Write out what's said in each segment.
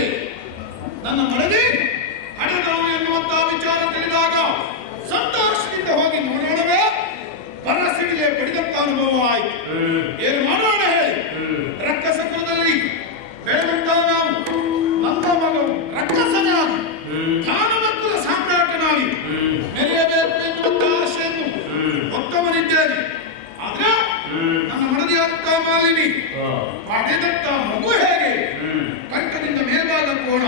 ಬಂದೆ. ನನ್ನ ಮಡದಿ ಹಡೆದವನು ಎನ್ನುವಂತಹ ವಿಚಾರ ತಿಳಿದಾಗ ಸಂತೋಷದಿಂದ ಹೋಗಿ ನೋಡೋಣವೇ ಪರಸಿಡಿಲೆ ಪಡೆದಂತ ಅನುಭವ ಆಯಿತು. ಏನು ಮಾಡೋಣ ಹೇಳಿ? ರಕ್ಕಸ ಕುಲದಲ್ಲಿ ಬೆಳೆದಂತ ನಾವು ನಮ್ಮ ಮಗವು ರಕ್ಕಸನಾಗಿ ದಾನವ ಕುಲ ಸಾಮ್ರಾಟನಾಗಿ ಮೆರೆಯಬೇಕು ಎನ್ನುವಂತ ಆಶೆಯನ್ನು ಹೊತ್ತವನಿದ್ದೇನೆ. ಆದ್ರೆ ನನ್ನ ಮಡದಿಯಾದಂತ ಮಾಲಿನಿ ಪಡೆದಂತ ಮಗು ಹೇಗೆ ಕಂಠದಿಂದ ಮೇಲ್ಭಾಗ ಕೋಣ,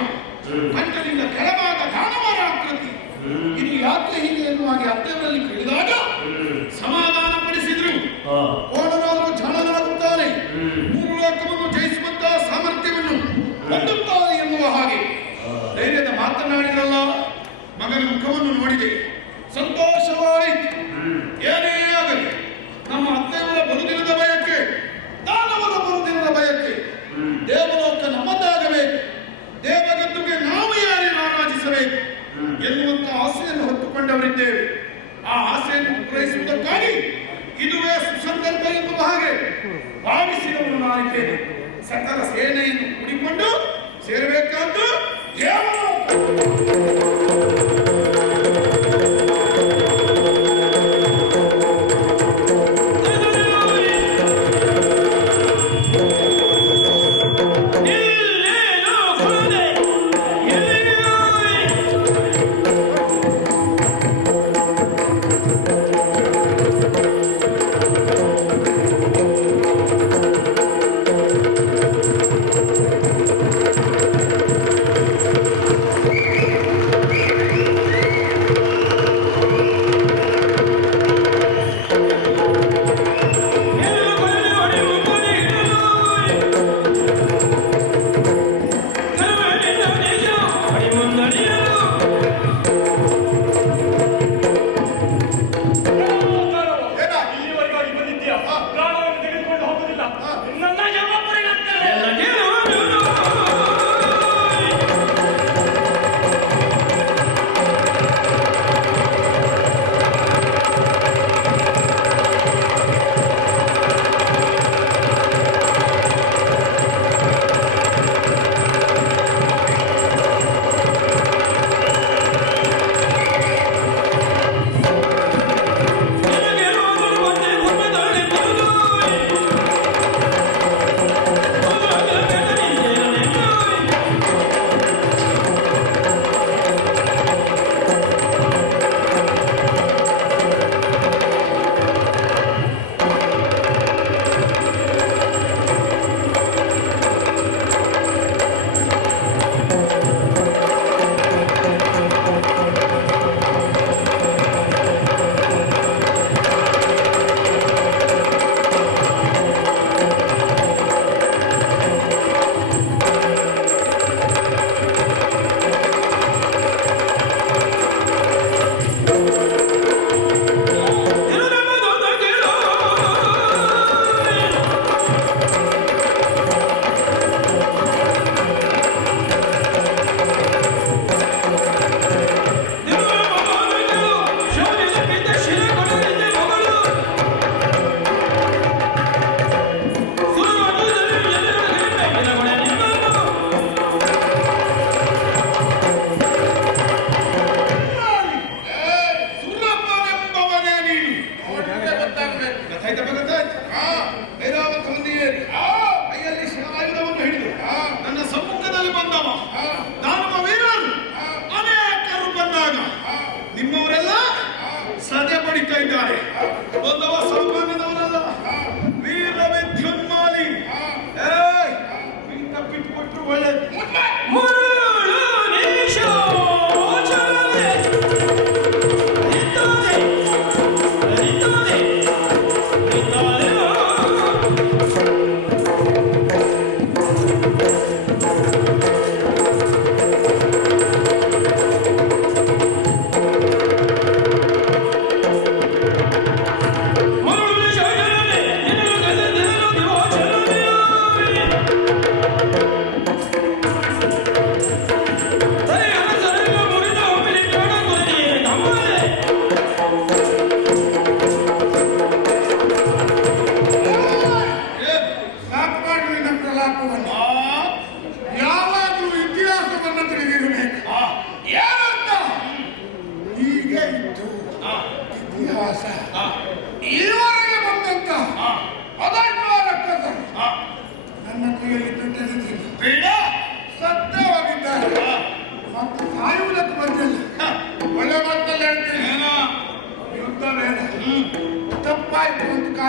ಕಂಠದಿಂದ ಕೆಳಭಾಗ ದಾನವರ ಆಕೃತಿ, ಇದು ಯಾಕೆ ಹೀಗೆ ಎನ್ನುವಾಗಿ ಅತ್ತೆಯವರಲ್ಲಿ ಕೇಳಿದಾಗ ಸಮಾಧಾನ ಪಡಿಸಿದ್ರು. ಕೋಣನಾದರೂ ಜಾಣನಾಗುತ್ತಾನೆ, ಮೂರು ಲೋಕವನ್ನು ಜಯಿಸುವಂತಹ ಸಾಮರ್ಥ್ಯವನ್ನು ಹೊಂದುತ್ತಾರೆ ಎನ್ನುವ ಹಾಗೆ ಧೈರ್ಯದ ಮಾತನಾಡಿದಲ್ಲ. ಮಗನ ಮುಖವನ್ನು ನೋಡಿದೆ, ಸಂತೋಷವಾಯಿತು. ಏನೇ ಆಗಲಿ ನಮ್ಮ ಅತ್ತೆಯವರ ಬರುದಿನದ ಬಯಕೆ, ದಾನವರ ಬರುದಿನದ ಬಯಕೆ, ದೇವಲೋಕ ನಮ್ಮದಾಗಬೇಕು, ದೇವಗದ್ದುಗೆ ನಾವು ಯಾರನ್ನು ಆರಾಧಿಸಬೇಕು ಎನ್ನುವಂತ ಆಸೆಯನ್ನು ಹೊತ್ತುಕೊಂಡವರಿದ್ದೇವೆ. ಆ ಆಸೆಯನ್ನು ಪೂರೈಸುವುದಕ್ಕಾಗಿ ಇದುವೇ ಸುಸಂದರ್ಭ ಎನ್ನುವ ಹಾಗೆ ಭಾವಿಸಿದವರು ನಾನಿದ್ದೇನೆ. ಸಕಲ ಸೇನೆಯನ್ನು ಕೂಡಿಕೊಂಡು ಸೇರಬೇಕಾದ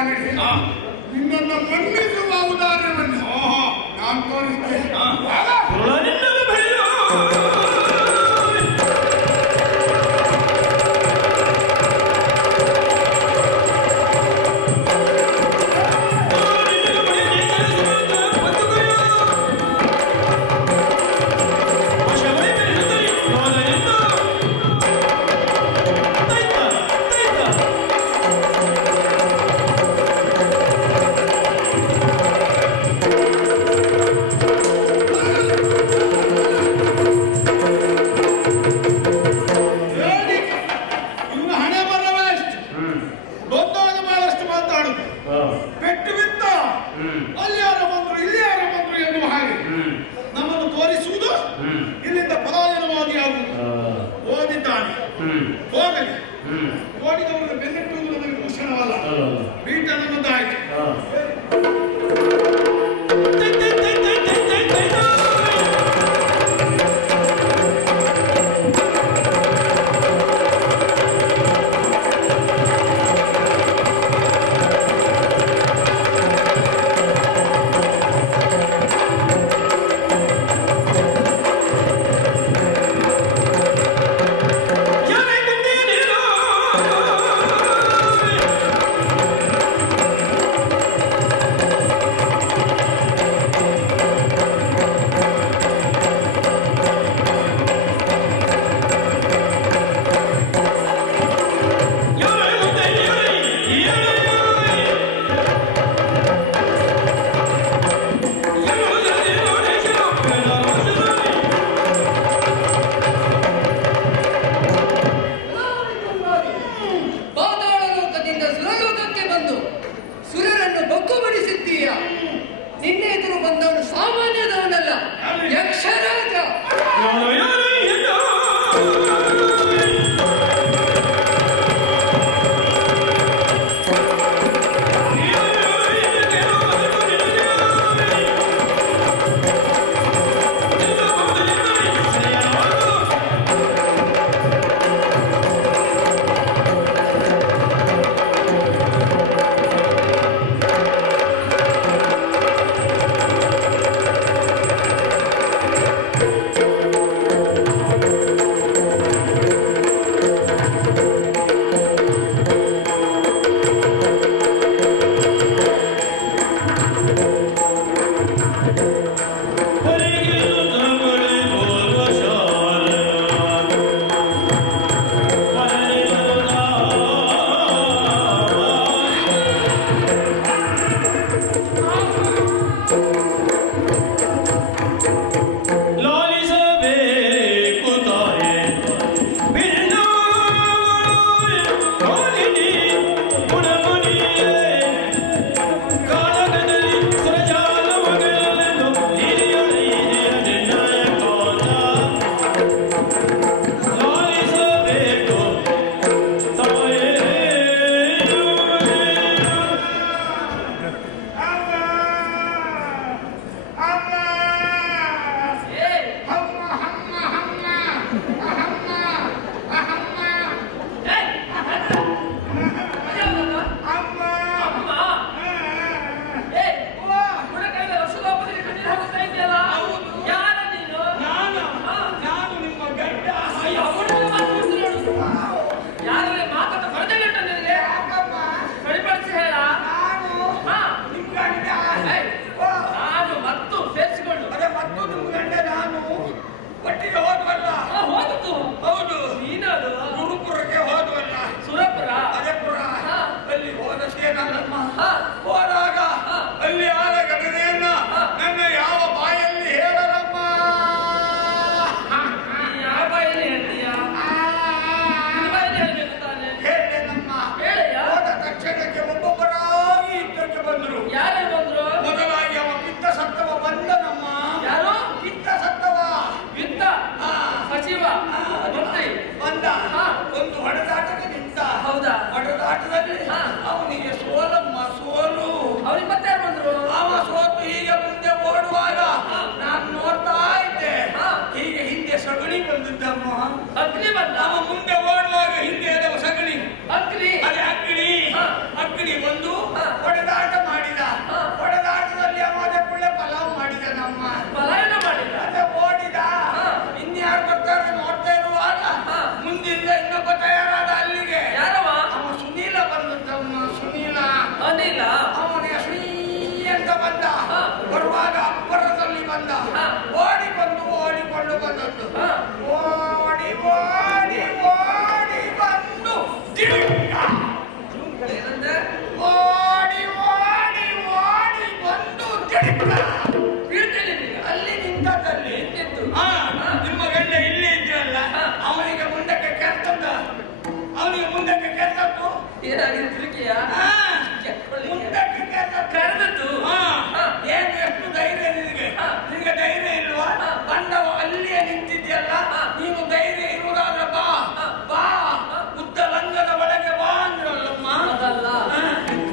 ಬಾಲಕಿ ನಿನ್ನನ್ನು ಮನ್ನಿಸುವ ಉದಾಹರಣೆಯನ್ನು ನಾನು ತೋರಿಸ್ತೇನೆ. ಓಡಿದವರನ್ನು ಬೆನ್ನಟ್ಟುವುದು ನಮಗೆ ಭೂಷಣವಲ್ಲ. ಬೀಟನನ್ನದಾಯಿತು. ನಿಮ್ಮ ಗಂಡ ಇಲ್ಲೇ ಇದ್ರಲ್ಲ ಅವನಿಗೆ ಮುಂದಕ್ಕೆ ಕೆರ್ತಂದ ಅವನಿಗೆ ಮುಂದಕ್ಕೆ ಕೆರ್ತದ್ದು ಏನಾಗಿದೆ ತಿರುಗಿಯ ಮುಂದಕ್ಕೆ ಕರೆದದ್ದು ಏನು ಎಷ್ಟು ಧೈರ್ಯ ನಿನಗೆ ನಿನಗೆ ಧೈರ್ಯ ಇಲ್ವಾ ಬಂದವ ಅಲ್ಲಿಯೇ ನಿಂತಿದ್ಯಲ್ಲ ನೀನು ಧೈರ್ಯ ಇರುವುದಾದ್ರೆ ಬಾ ಬಾ ಉದ್ದ ಲಂಗದ ಒಳಗೆ ಬಾ ಅಂದ್ರಲ್ಲಮ್ಮ ಅದಲ್ಲ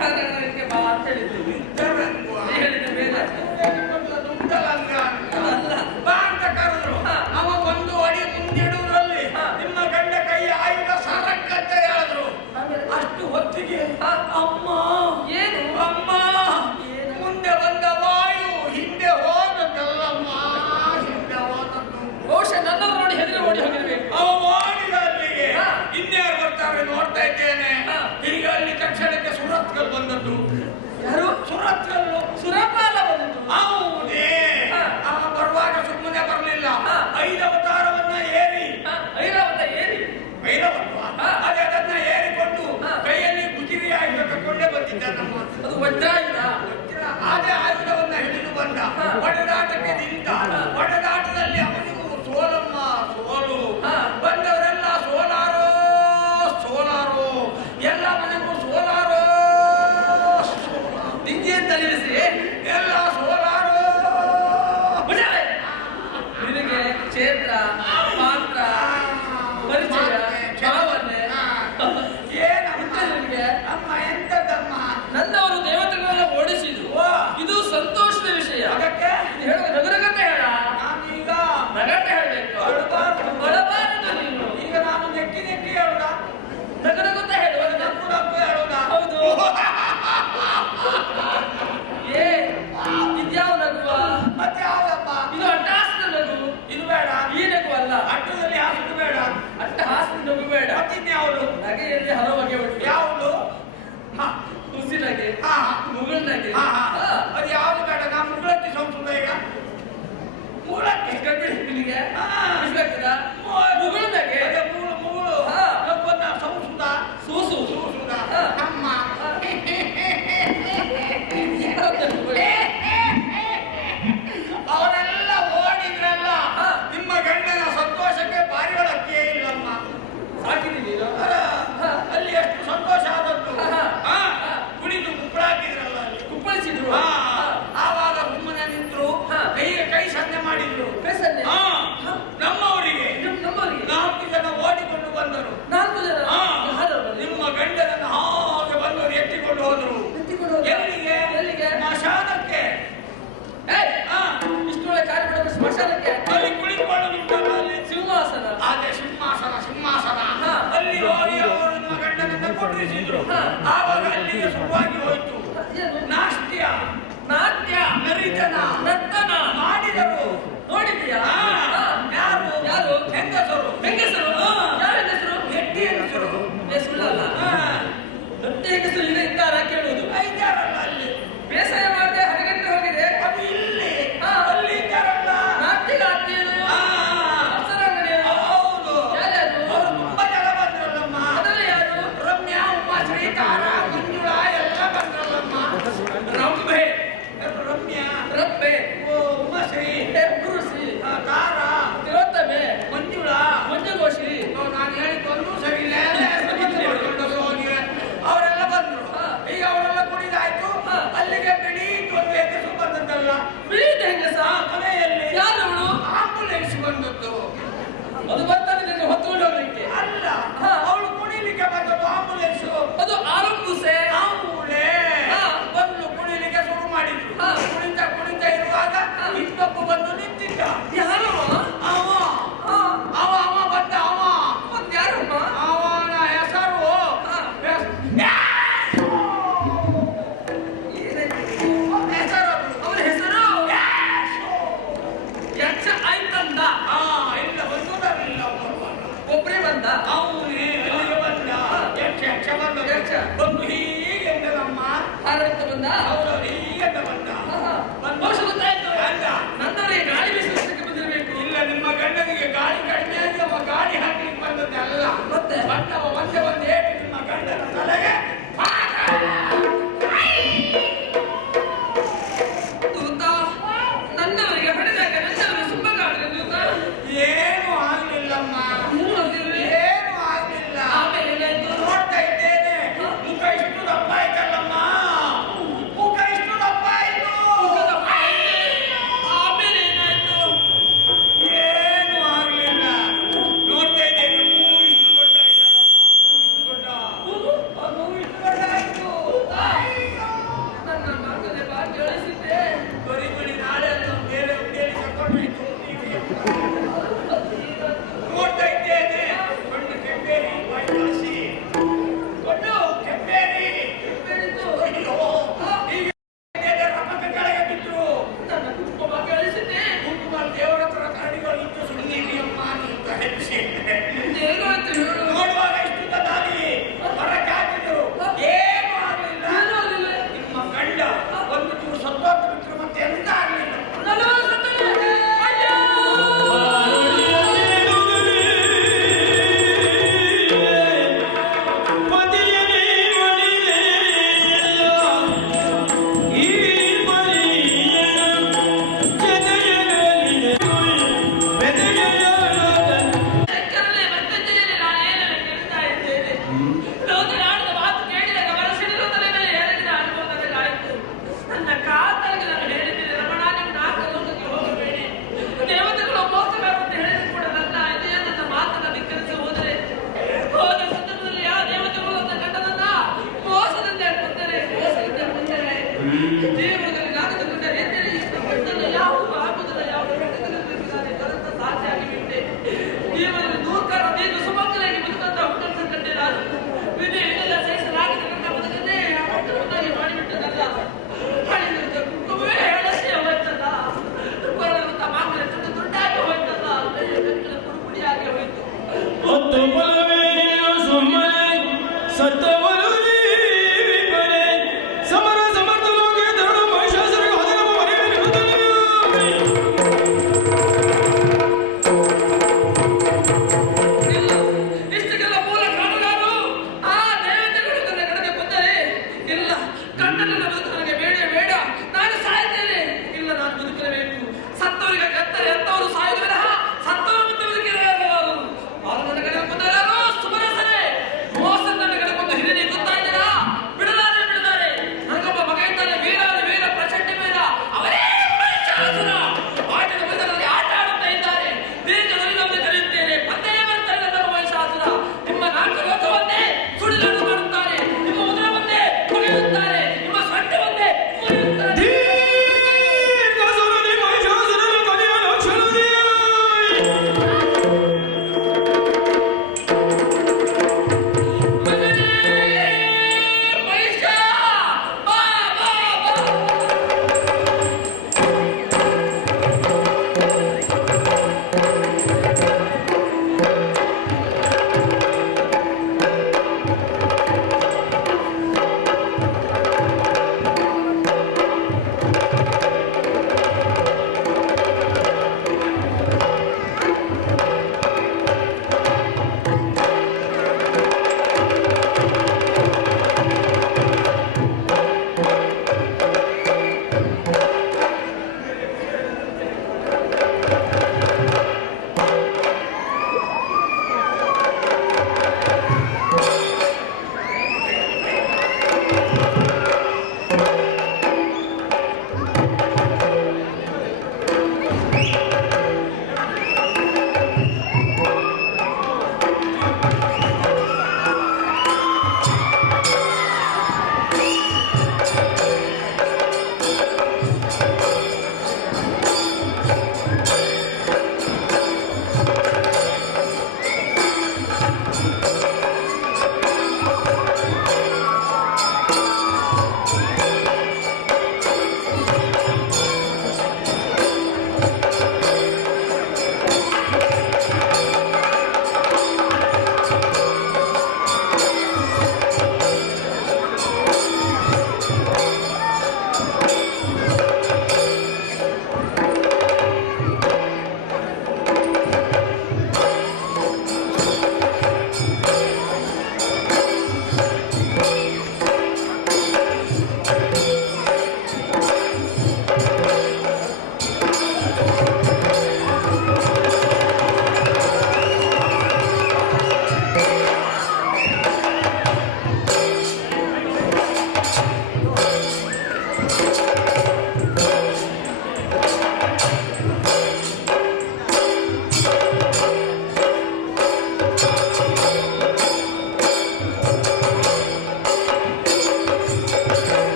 ನನಗೆ ಬಾ ಅಂತ ಹೇಳಿದ್ದು ಹೇಳಿದ್ದು ಬೇರೆ ಉದ್ದ ಲಂಗ ಅಲ್ಲ ಬಾ ಅಂತ ಕರೆದ್ರು ಅವ ಒಂದು ಅಡಿ ಮುಂದಿಡುವುದರಲ್ಲಿ ನಿಮ್ಮ ಗಂಡ ಕೈ ಆಯುಧ ಸರಕ್ಕಂತ ಹೇಳಿದ್ರು ಅಷ್ಟು ಹೊತ್ತಿಗೆ ಅಮ್ಮ ಏನು ಅಮ್ಮ ಮುಂದೆ ಬಂದ ವಾಯು ಹಿಂದೆ ಹೋದದ್ದಲ್ಲಮ್ಮ ಹಿಂದೆ ಹೋದದ್ದು ಬಹುಶಃ ನನ್ನವ್ರು ನೋಡಿ ಹೆದರಿ ಓಡಿ ಹೋಗಿರ್ಬೇಕು ಅವ ಓಡಿದ ಅಲ್ಲಿಗೆ ಇನ್ಯಾರು ಬರ್ತಾರೆ ನೋಡ್ತಾ ಇದ್ದೇನೆ ಈಗ ಅಲ್ಲಿ ತಕ್ಷಣಕ್ಕೆ ಸುರತ್ಕಲ್ ಬಂದದ್ದು ಯಾರು ಸುರತ್ಕಲ್ಲು ಸುರಪಾಲ ಬಂದದ್ದು ಹೌದೇ ಅವ ಬರುವಾಗ ಸುಮ್ಮನೆ ಬರಲಿಲ್ಲ 5 ಅವತಾರವನ್ನ ಏರಿ ಐರಾವತ ಏರಿ ಭೈರವತ್ವ ಅದೇ ಅದನ್ನ ಏರಿಕೊಂಡು ಕೈಯಲ್ಲಿ ಗುಜಿರಿ ಆಯುಧ ತಗೊಂಡೇ ಬಂದಿದ್ದ ನಮ್ಮ ಅದು ವಜ್ರಾಯುಧ ಅದೇ ಆಯುಧವನ್ನ ಹಿಡಿದು ಬಂದ ಒಡೆದಾಟಕ್ಕೆ ನಿಂತ ಒಡೆದಾಟದಲ್ಲಿ ಅವನಿಗೂ ಸೋಲಮ್ಮ ಸೋಲು ಬಂದವರೆಲ್ಲ ಸೋಲಾರೋ ಸೋಲಾರೋ ಎಲ್ಲ ಮನೆಗೂ ಸೋಲಾರೋ ನಿಂಗೆ ತಲೆಬಿಸಿ ಎಲ್ಲ ಸೋಲಾರೋ ನಿನಗೆ ಕ್ಷೇತ್ರ ಪಾತ್ರ ಪರಿಚಯ ಭಾವನೆ ಏನಮ್ಮ ನಿನಗೆ ಅಮ್ಮ ಎಂತದಮ್ಮ ನನ್ನವರು ದೇವತೆಗಳೆಲ್ಲ ಓಡಿಸಿದ್ರು ಇದು ಸಂತೋಷದ ವಿಷಯ ಅದಕ್ಕೆ ಹೇಳುವ ನಗರಗತೆ ಹೇಳ ನಾನೀಗ ನಗರತೆ ಹೇಳಬೇಕು ಅಳಬಾರದು. ಅಳಬಾರದು ನೀನು ಈಗ ನಾನು ನೆಕ್ಕಿ ನೆಕ್ಕಿ ಹೇಳುದ ನಗರಗತೆ ಹೇಳುವಾಗ ನಕ್ಕು ನಕ್ಕು ಹೇಳುದ ಹೌದು ಏ ಇದ್ಯಾವ ನಗುವ ಮತ್ತೆ ಯಾವ್ದಪ್ಪ ಇದು ಹಠಾಸ್ತ ನಗು ಇದು ಬೇಡ ಈ ನಗು ಅಲ್ಲ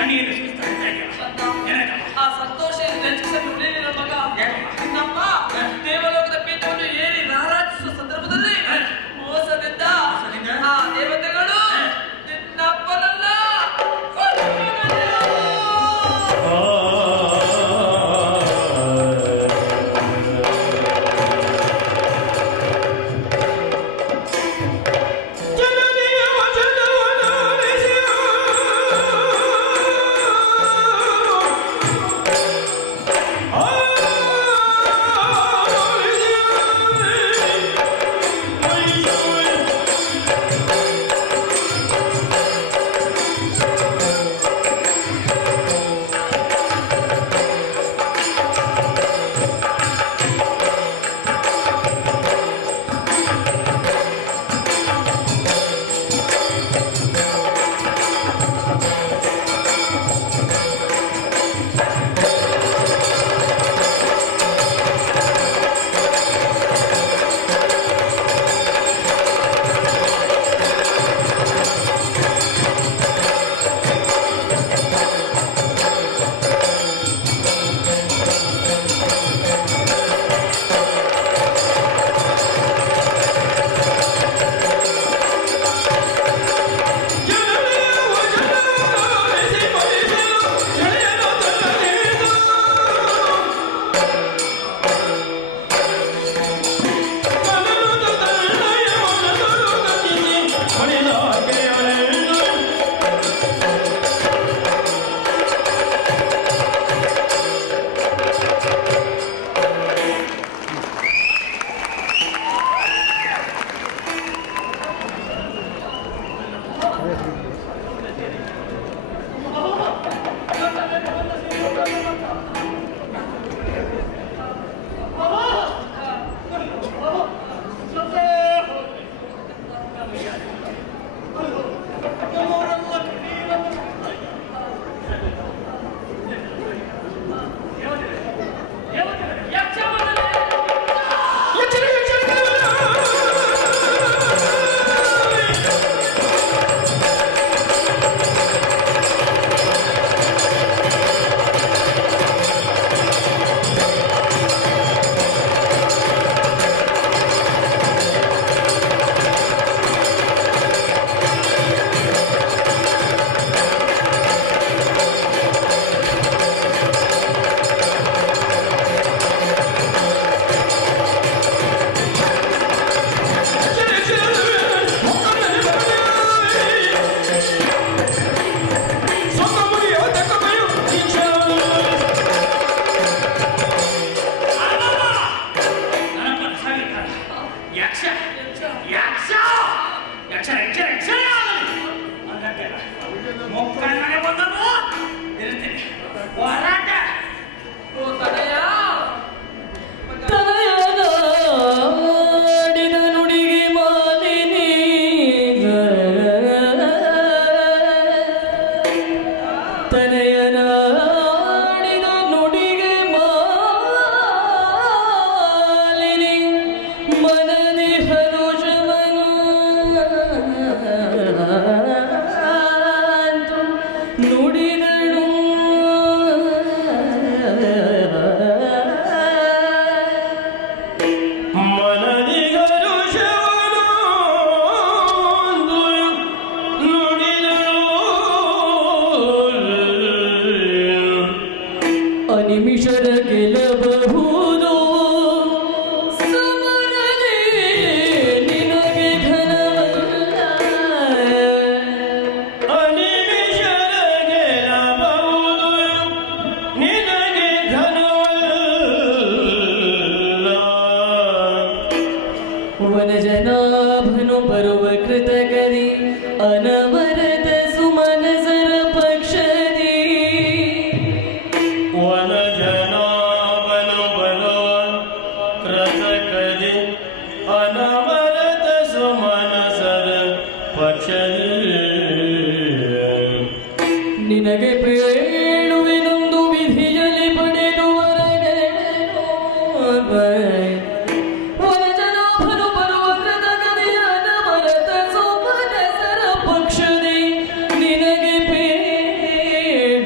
ಕಣ್ಣೀರು ಸುರಿಸ್ತಾ ಇದೆಯಲ್ಲ. ಆ ಸಂತೋಷ ನೆಚ್ಚಿಸಲು ನನ್ನ ಮಗ ನಿನ್ನಮ್ಮ ದೇವಲೋಕದ ಪೀಠವನ್ನು ಏರಿ ರಾರಾಜಿಸುವ ಸಂದರ್ಭದಲ್ಲಿ ಮೋಸದಿಂದ ಆ ದೇವತೆಗಳು ನಿನ್ನಪ್ಪನಲ್ಲ ನಿನಗೆ ಬೇಡುವೆನೊಂದು ವಿಧಿಯಲ್ಲಿ ಪಡೆದು ವನಜನಾಭನು ಬರುವ ಕೃತಕತೆಯ ಅನವರತ ಸೋಮನಸರ ಪಕ್ಷದಿ ನಿನಗೆ ಬೇಡುವೆನು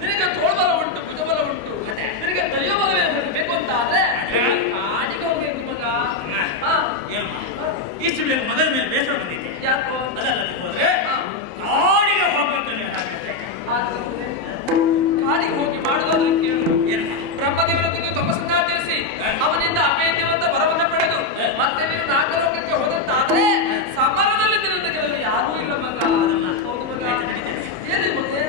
ನಿನಗೆ ತೋಳ್ಬಲ ಉಂಟು, ಭುಜಬಲ ಉಂಟು, ನಿನಗೆ ದೈವಬಲವೇ ಬೇಕು ಅಂತ ಆದ್ರೆ ಕಾಡಿಗೆ ಹೋಗ್ಬೇಕು ಮಗ. ಇಷ್ಟು ಬೇಗ ಮಗನ ಮೇಲೆ ಬೇಸರ ಬಂದಿದೆ. ಯಾಕೋ ಅದಲ್ಲ ಹೋದ್ರೆ ಕಾಡಿಗೆ ಹೋಗ್ಬೇಕಂದ್ರೆ ಕಾಡಿಗೆ ಹೋಗಿ ಮಾಡುವುದಾದ್ರೆ ಕೇಳು. ಏನು ಬ್ರಹ್ಮದೇವನಿಗೆ ತಪಸ್ಸನ್ನ ಆಚರಿಸಿ ಅವನಿಂದ ಅಭೇದ್ಯವಂತ ವರವನ್ನ ಪಡೆದು ಮತ್ತೆ ನೀವು ನಾಗಲೋಕಕ್ಕೆ ಹೋದಂತಾದ್ರೆ ಸಮರದಲ್ಲಿ ನಿನ್ನ ಕೆಲವು ಯಾರೂ ಇಲ್ಲ ಮಗ. ಹೌದು ಮಗ. ಏನೇ ಮತ್ತೆ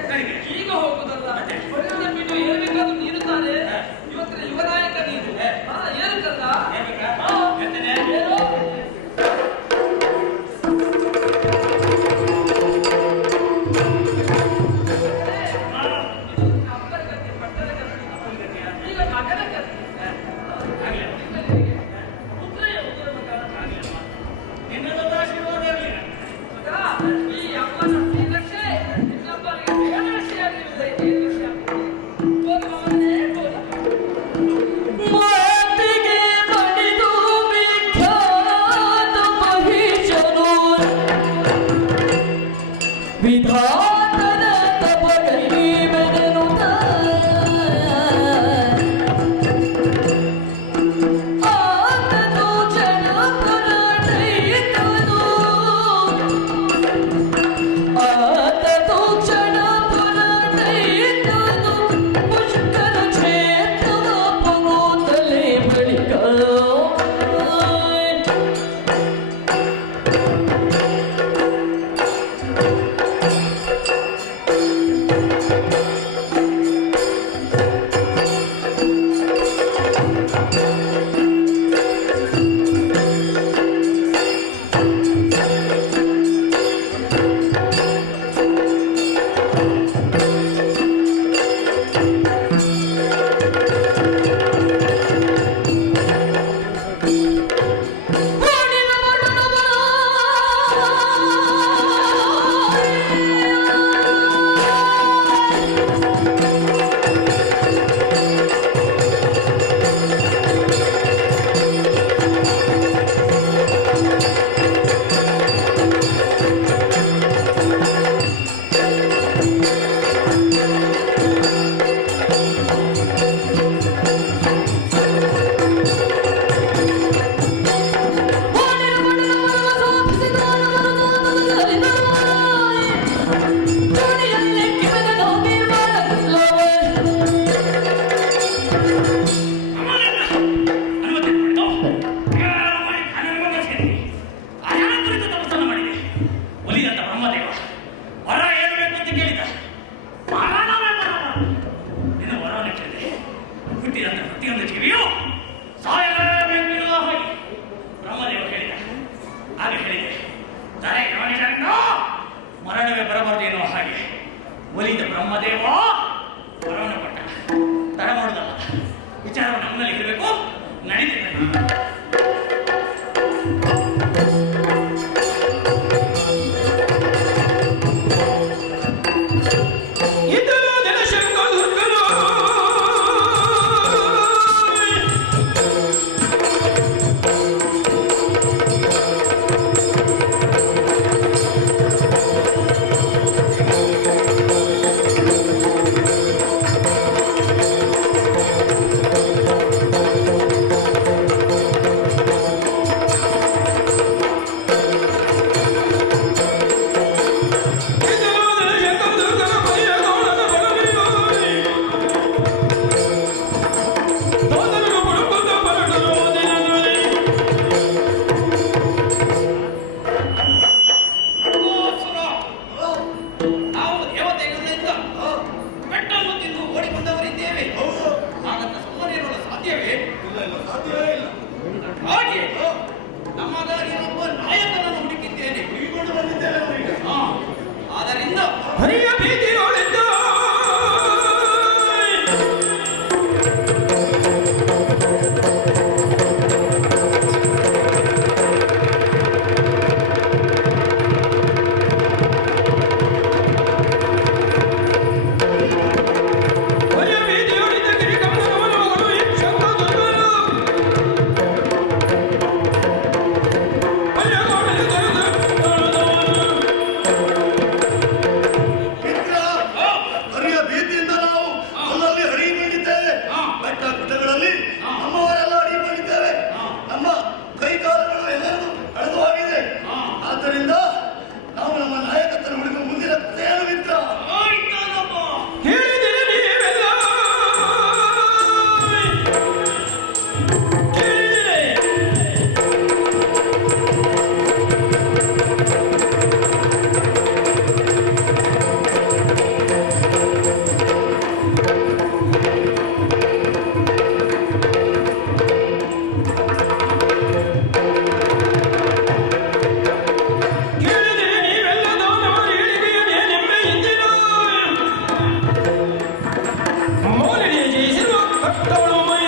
ಈಗ ಹೋಗುದಲ್ಲ, ಹೊಡೆದ ಬಿಟ್ಟು ಹೇಳ್ಬೇಕಾದ್ರೂ ನೀನು ತಾನೆ. ಇವತ್ತಿನ ಯುವ ನಾಯಕ ನೀನು. ಏನಕ್ಕಲ್ಲ ಏನು ಮಾತಿಗೆ ಮಡಿದು ವಿಖ್ಯಾತ ಮಹಿಷನು ವಿಧಾತನ ತಪಗೈ ಮೆರೆನುತ್ತ ಆತನು ಜನಪುರಟೈತನು ಆತನು ಜನಪುರಟೈತನು ಪುಷ್ಕರ ಕ್ಷೇತ್ರದ ಪಗೋತಲೆ ಬಳಿಕ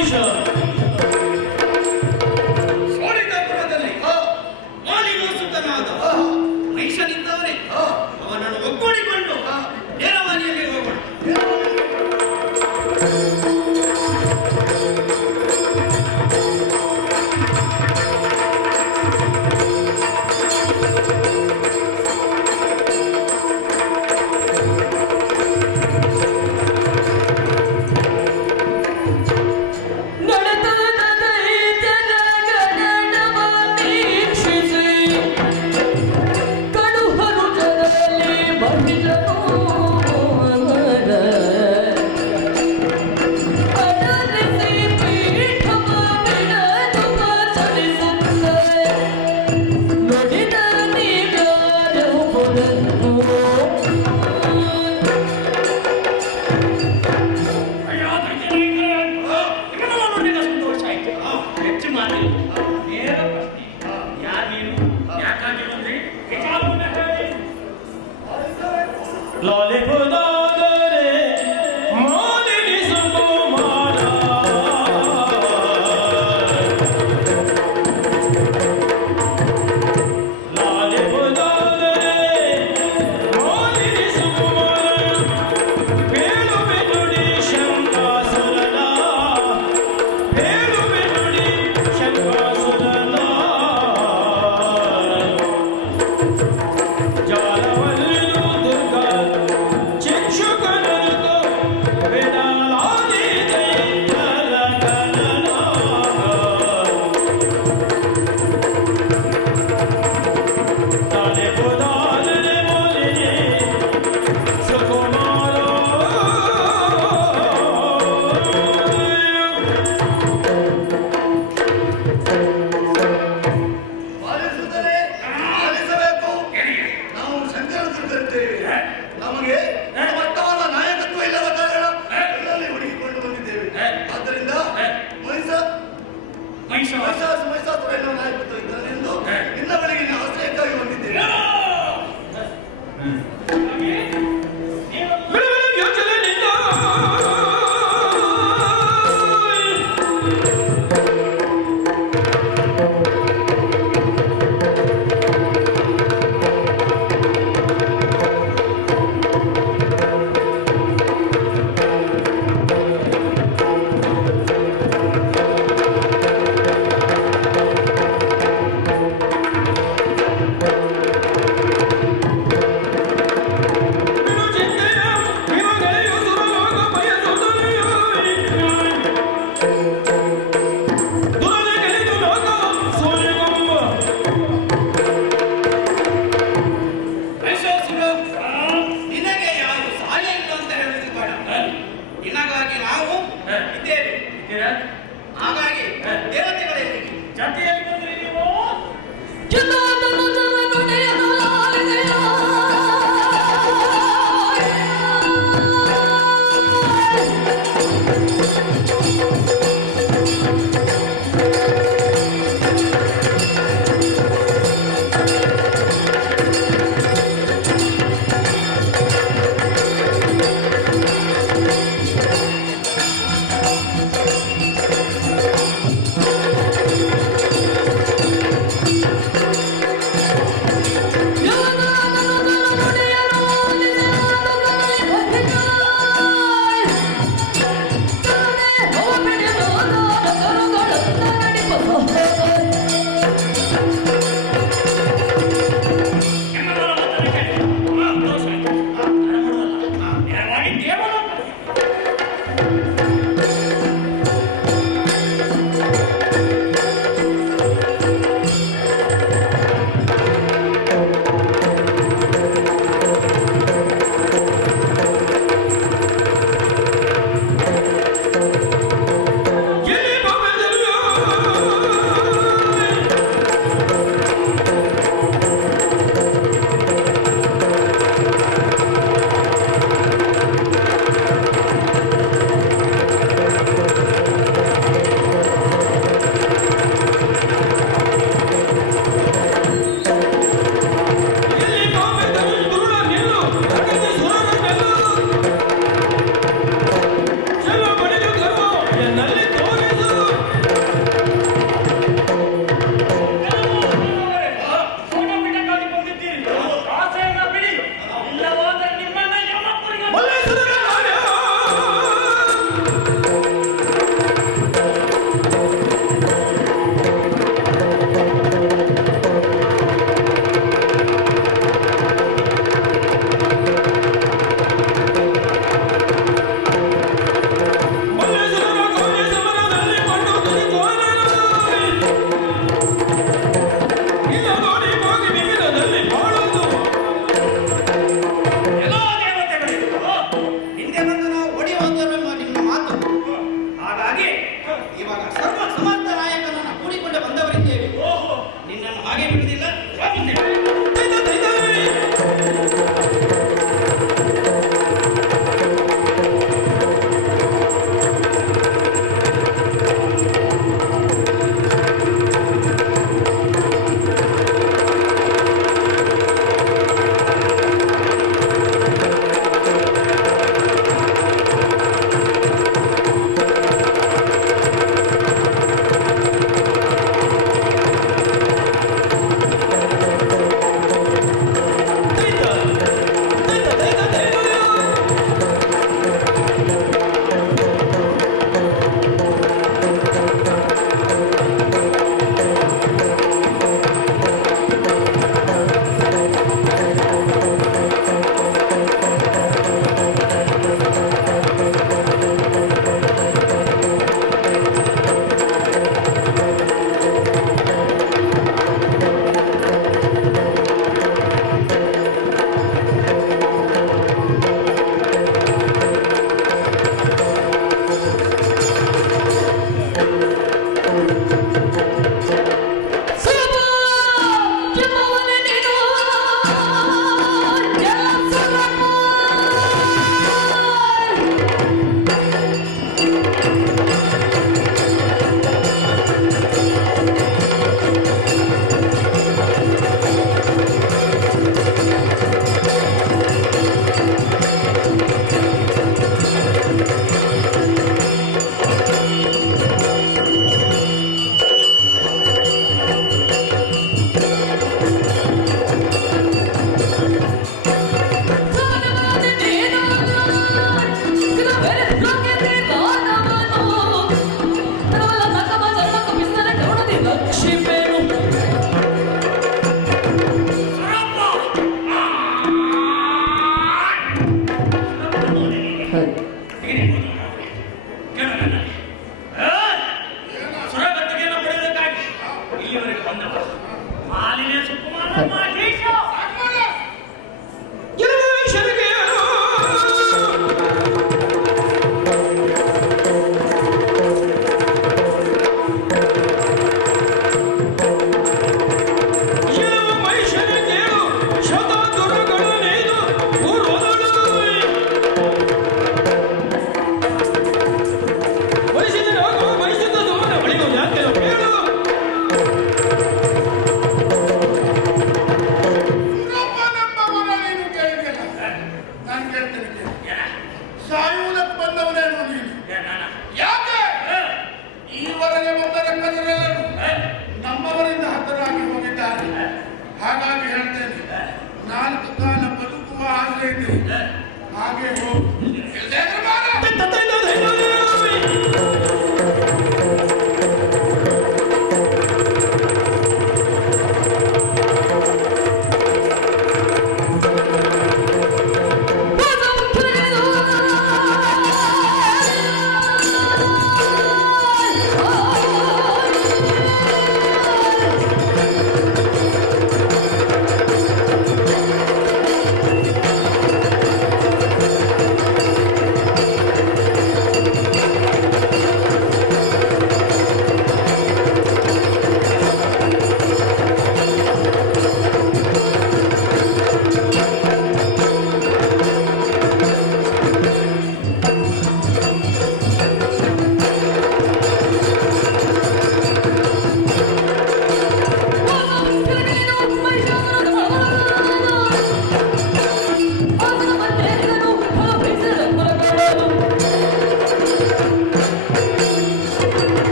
ಮಹಿಷ ಸೋಲಿತಾಪುರದಲ್ಲಿ ಮಾಲಿನೋಸುತನಾದ ಮಹಿಷನಿದ್ದವನೇ ಅವನನ್ನು ಒಗ್ಗೂಡಿಕೊಂಡು ನೇರವಾಣಿಯಲ್ಲಿ ಹೋಗೋಣ. ನಡೆತದ ದೈತ್ಯರ ಗಣನವ ನೀಕ್ಷಿಸಿ ಕಡುಹರು ಜನರಲ್ಲಿ ಬಂದಿದನು ಅನರಿಸಿ ಪೀಠವ ಬಿಡದು ಚಲಿಸುತ್ತದೆ ನುಡಿದ ನೀಗಾರಹುದನ್ನು ಅಯ್ಯೋ ಇವನನ್ನು ನೋಡಿದ ಸಂತೋಷ ಆಯ್ತು ಹೆಚ್ಚು ಮಾಡಿ ನೇರ ಪ್ರಶ್ನೆ ಯಾರೇನು ಯಾಕಾಗಿ ಬಂದ್ರಿ ವಿಚಾರವನ್ನ ಹೇಳಿ ಲಾಲೆ ಹೋದಾದರೆ ಮಾಲಿನಿ ಸುಕುಮಾರ ಲಾಲೆ ಹೋದಾದರೆ ಮಾಲಿನಿ ಸುಕುಮಾರ ಬೇಳುವೆ ನುಡಿ ಶಂಕಾಸುರನ ಬೇಳುವೆ ನುಡಿ ಶಂಕಾಸುರನ ಜಾಲವಲ್ಲಿಯೂ ದುರ್ಗ ಚಿಕ್ಷುಕನನು ವಿಡಲಾದಿ ದೈತ್ಯರ ಗಣನ ತಾಲೆ ಹೋದಾದರೆ ಮಾಲಿನಿ ಸುಕುಮಾರ ಪಾಲಿಸುತ್ತದೆ ಪಾಲಿಸಬೇಕು. ನಾವು ಶಂಕರದುರ್ಗರಿದ್ದೇವೆ. ನಮಗೆ ಮಟ್ಟವಾದ ನಾಯಕತ್ವ ಇಲ್ಲದ ಕಾರಣ ಎಲ್ಲರಲ್ಲಿ ಹುಡುಕಿಕೊಂಡು ಬಂದಿದ್ದೇವೆ. ಆದ್ದರಿಂದ ಮಹಿಷಾಸುರ ಎನ್ನುವ ನಾಯಕತ್ವ ಇದ್ದಾನೆಂದು ನಿನ್ನ ಬಳಿಗೆ ನಾವು ಆಶ್ರಯಕ್ಕಾಗಿ ಬಂದಿದ್ದೇವೆ. ಮಹಿಷಾಸುರ, ನಿನಗೆ ಯಾರು ಸಹಾಯ ಇಲ್ಲ ಅಂತ ಹೇಳುವುದು ಬೇಡ. ನಿನಗಾಗಿ ನಾವು ಇದ್ದೇವೆ. ಹಾಗಾಗಿ ದೇವತೆಗಳಲ್ಲಿ ಜಾತಿಯಲ್ಲಿ ಬಂದ್ರಿ ನೀವು ಜನಾರ್ದನ ಜನಗಣೆಯನ್ನು ಲಾಲಿದೆಯ ಿ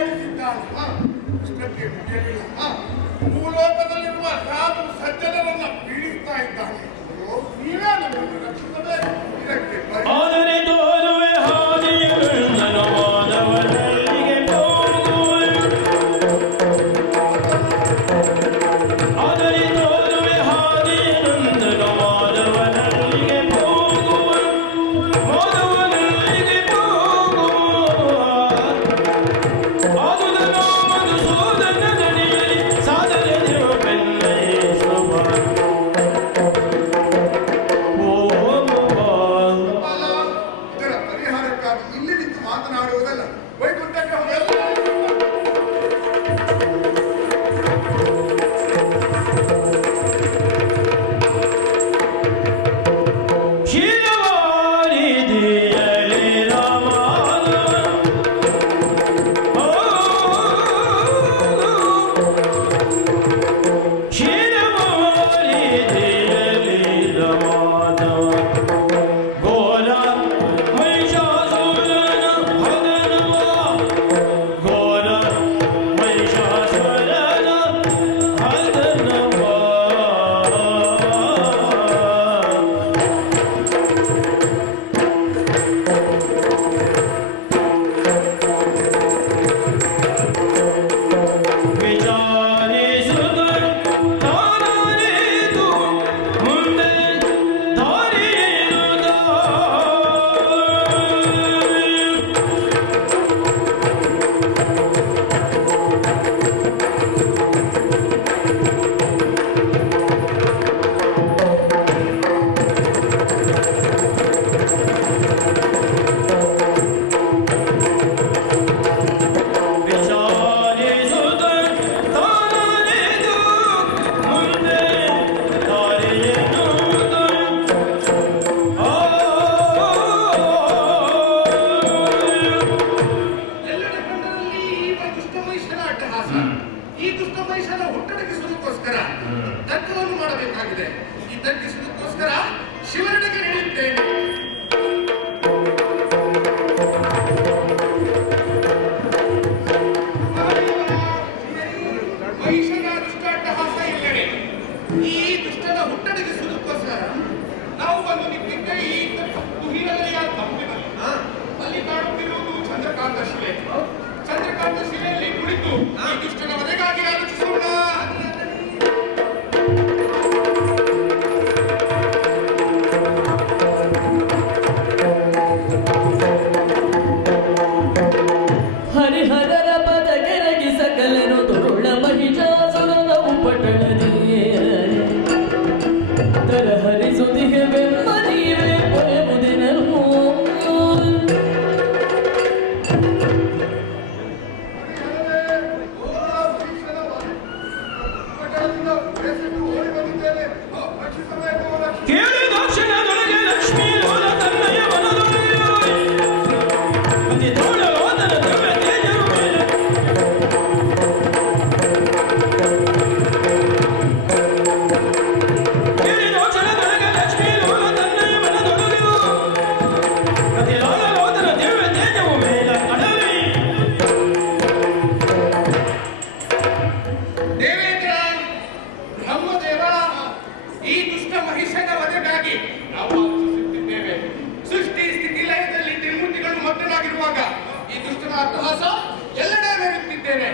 ಓಡಿಸಿದ್ದಾನೆ. ಇಷ್ಟಕ್ಕೆ ಮುಗಿಯಲಿಲ್ಲ. ಭೂಲೋಕದಲ್ಲಿರುವ ಸಾಧು ಸಜ್ಜನರನ್ನ ಪೀಡಿಸ್ತಾ ಇದ್ದಾನೆ. ನೀವೇ ನಮ್ಮನ್ನು ರಕ್ಷಿಸಬೇಕು. ಇದಕ್ಕೆ ಆದರೆ ತೋರುವೆ ಹಾದಿಯನ್ನು ಮಾನವನಲ್ಲಿಗೆ ಹೋಗುವೆ. ಆದರೆ ತೋರುವೆ ಹಾದಿಯನ್ನು ಮಾನವನಲ್ಲಿಗೆ ಹೋಗುವೆ. ಮಾನವನಲ್ಲಿಗೆ ಹೋಗುವ ಆದುದನು ಮಧುಸೂದನ ದಣಿಯಲಿ ಸಾಧನೆ ಬೆನ್ನೈಸುವ. ಇದರ ಪರಿಹಾರಕ್ಕಾಗಿ ಇಲ್ಲಿ ನಿಂತು ಮಾತನಾಡುವುದಲ್ಲ. ವೈಕುಂಠಕ್ಕೆ ಹೋಗಲ್ಲ. ಶಿರವಾರಿದಿಯಲಿ ರಾಮಾನ ಶಿರವಾರಿದಿಯಲಿ ರಾಮಾನ ಘೋರ ಮಹಿಷಾಸುರನ ಹನನವ. ಘೋರ ಮಹಿಷಾಸುರನ ಹನನವ. ವಿಚಾರಿಸುತ್ತ ತಾನರಿತು ಮುಂದೆ ದಾರಿಯಿರುವುದ. ವಿಚಾರಿಸುತ್ತ ತಾನರಿತು ಮುಂದೆ ದಾರಿಯಿರುವುದ. ಎಲ್ಲೆಡೆ ಕಂಡರಲ್ಲಿ ಈ ದುಷ್ಟ ಮಹಿಷನ ಅಟ್ಟಹಾಸ. ಈ ದುಷ್ಟ ಮಹಿಷನ ಹುಟ್ಟಡಗಿಸುವುದಕ್ಕೋಸ್ಕರ ತರ್ಕವನ್ನು ಮಾಡಬೇಕಾಗಿದೆ. ಈ ತಗ್ಗಿಸುವುದಕ್ಕೋಸ್ಕರ ಶಿವನಿಗೆ ನಡೆಯುತ್ತೇನೆ. ಮಹಿಷನ ದುಷ್ಟ ಅಟ್ಟಹಾಸ ಎಲ್ಲೆಡೆ. ಈ ದುಷ್ಟನ ಹುಟ್ಟಡಗಿಸುವುದಕ್ಕೋಸ್ಕರ ನಾವು ಬಂದು ನಿಂತಿದ್ದ ಈ ತುಹಿರಲೆಯ ತಪ್ಪಿನಲ್ಲಿ ಅಲ್ಲಿ ಕಾಣುತ್ತಿರುವುದು ಚಂದ್ರಕಾಂತ ಶಿಲೆ. ಚಂದ್ರಕಾಂತ ಶಿಲೆಯಲ್ಲಿ ಕುಳಿತು ಈ ದುಷ್ಟನ ವಧೆಗಾಗಿ ಆಲೋಚಿಸೋಣ. ಹರಿಹರರ ಪದಗೆರಗಿ ಸಕಲನು ತುರುಳ ಮಹಿಷಾಸುರನ ಉಪಟಳದಿ ತರಹರಿಸುತ್ತಿಗೆ ಬೆಮ್ಮ ನೀವೇ ಪೊರೆಯುವುದೆನರು. ಓಡಿ ಬಂದಿದ್ದೇನೆ. ರಕ್ಷಿಸಬೇಕು. ಕೇಳಿ ದಕ್ಷಿಣದೊಳಗೆ ಲಕ್ಷ್ಮೀ ಲೋಲ ತನ್ನಯ ಮನದೊಳೆಯುವ. ಅತಿ ತೋಳವಾದನ ದಿವ್ಯ ತೇಜರು ಮೇಲೆ. ಕೇಳಿ ದಕ್ಷಿಣದೊಳಗೆ ಲಕ್ಷ್ಮೀ ಲೋಲ ತನ್ನಯ ಮನದೊಳೆಯುವ. ಅತಿ ಲಾಲಲೋದನ ದಿವ್ಯ ತೇಜವು ಮೇಲ ಅಡವಿ. ದೇವೇಂದ್ರ, ಬ್ರಹ್ಮದೇವ, ಈ ದುಷ್ಟ ಮಹಿಷನ ವಧೆಗಾಗಿ ನಾವು ಆಲೋಚಿಸುತ್ತಿದ್ದೇವೆ. ಸೃಷ್ಟಿ ಸ್ಥಿತಿ ಲಯದಲ್ಲಿ ತಿರುಮೂರ್ತಿಗಳು ಮಗ್ನರಾಗಿರುವಾಗ ಈ ದುಷ್ಟನ ಅಟ್ಟಹಾಸ ಎಲ್ಲೆಡೆ ಮೇರುತ್ತಿದ್ದೇನೆ.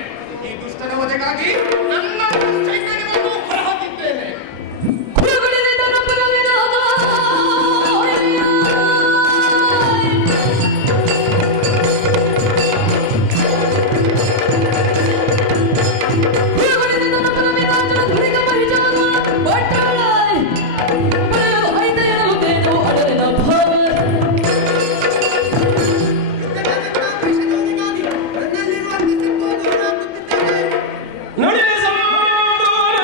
ಈ ದುಷ್ಟನ ವಧೆಗಾಗಿ ನನ್ನ ಚೈತನ್ಯವನ್ನು ಹೊರಹಾಕಿದ್ದೇನೆ. ಕುರುಗುಳಿದನ ಪರವಿರಾದ ಕುರುಗುಳಿದನ ಪರವಿರಾದ ಕುರಿಗ ಮಹಿಷಾಸುರನ ಪಟ್ಟಳಾಯ್ ಪಡೆಯಲು ಐದೆಯರು ತೇಜು ಅಡರಿನ ಭಾವ. ನನ್ನಲ್ಲಿರುವ ನುಡಿಯ ಸಂಬೋರ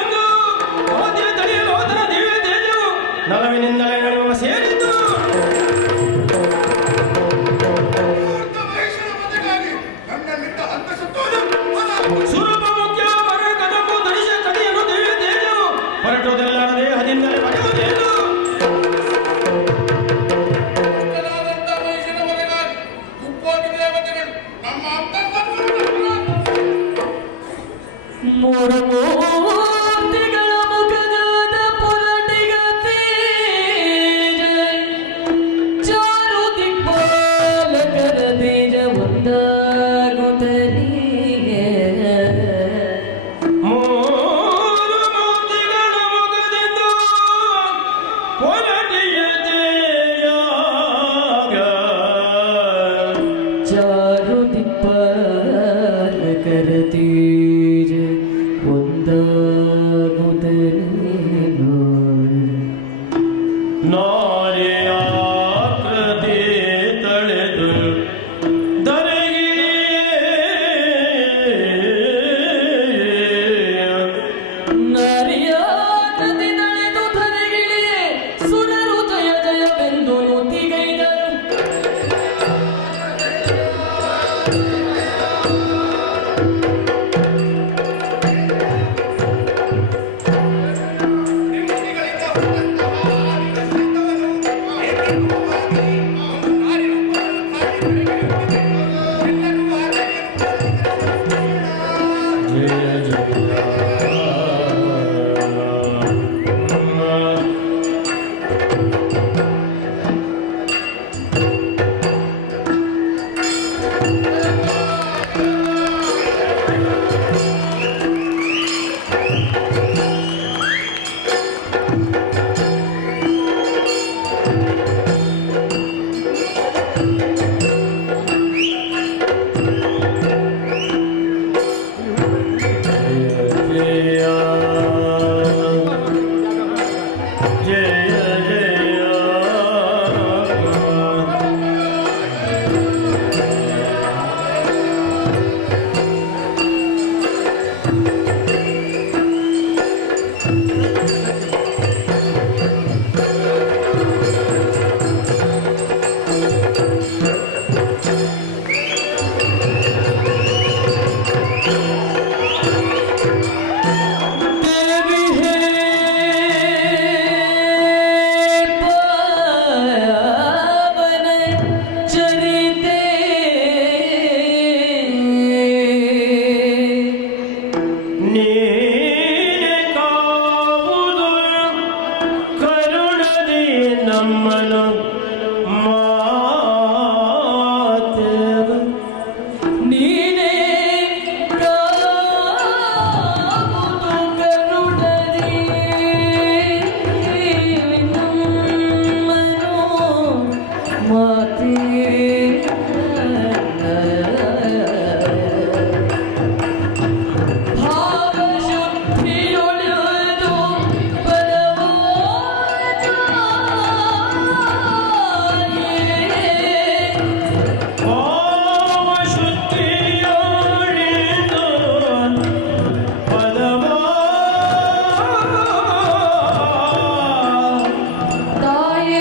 ನಾರಿಯ ಕೃತಿ ನಡೆದು ಧರೆಗಿಳಿಯೇ ಸುರರು ಜಯ ಜಯವೆಂದು ನುತಿಗೈದರು. ನಿಮ್ಮನಿಗಳಿಂದ ಬಂದಂತಹ ಆಡಿದ ಶಬ್ದವನ್ನು ಏಕರೂಪವಾಗಿ ಅವನು ನಾರಿ ರೂಪವನ್ನು ತಾಳಿ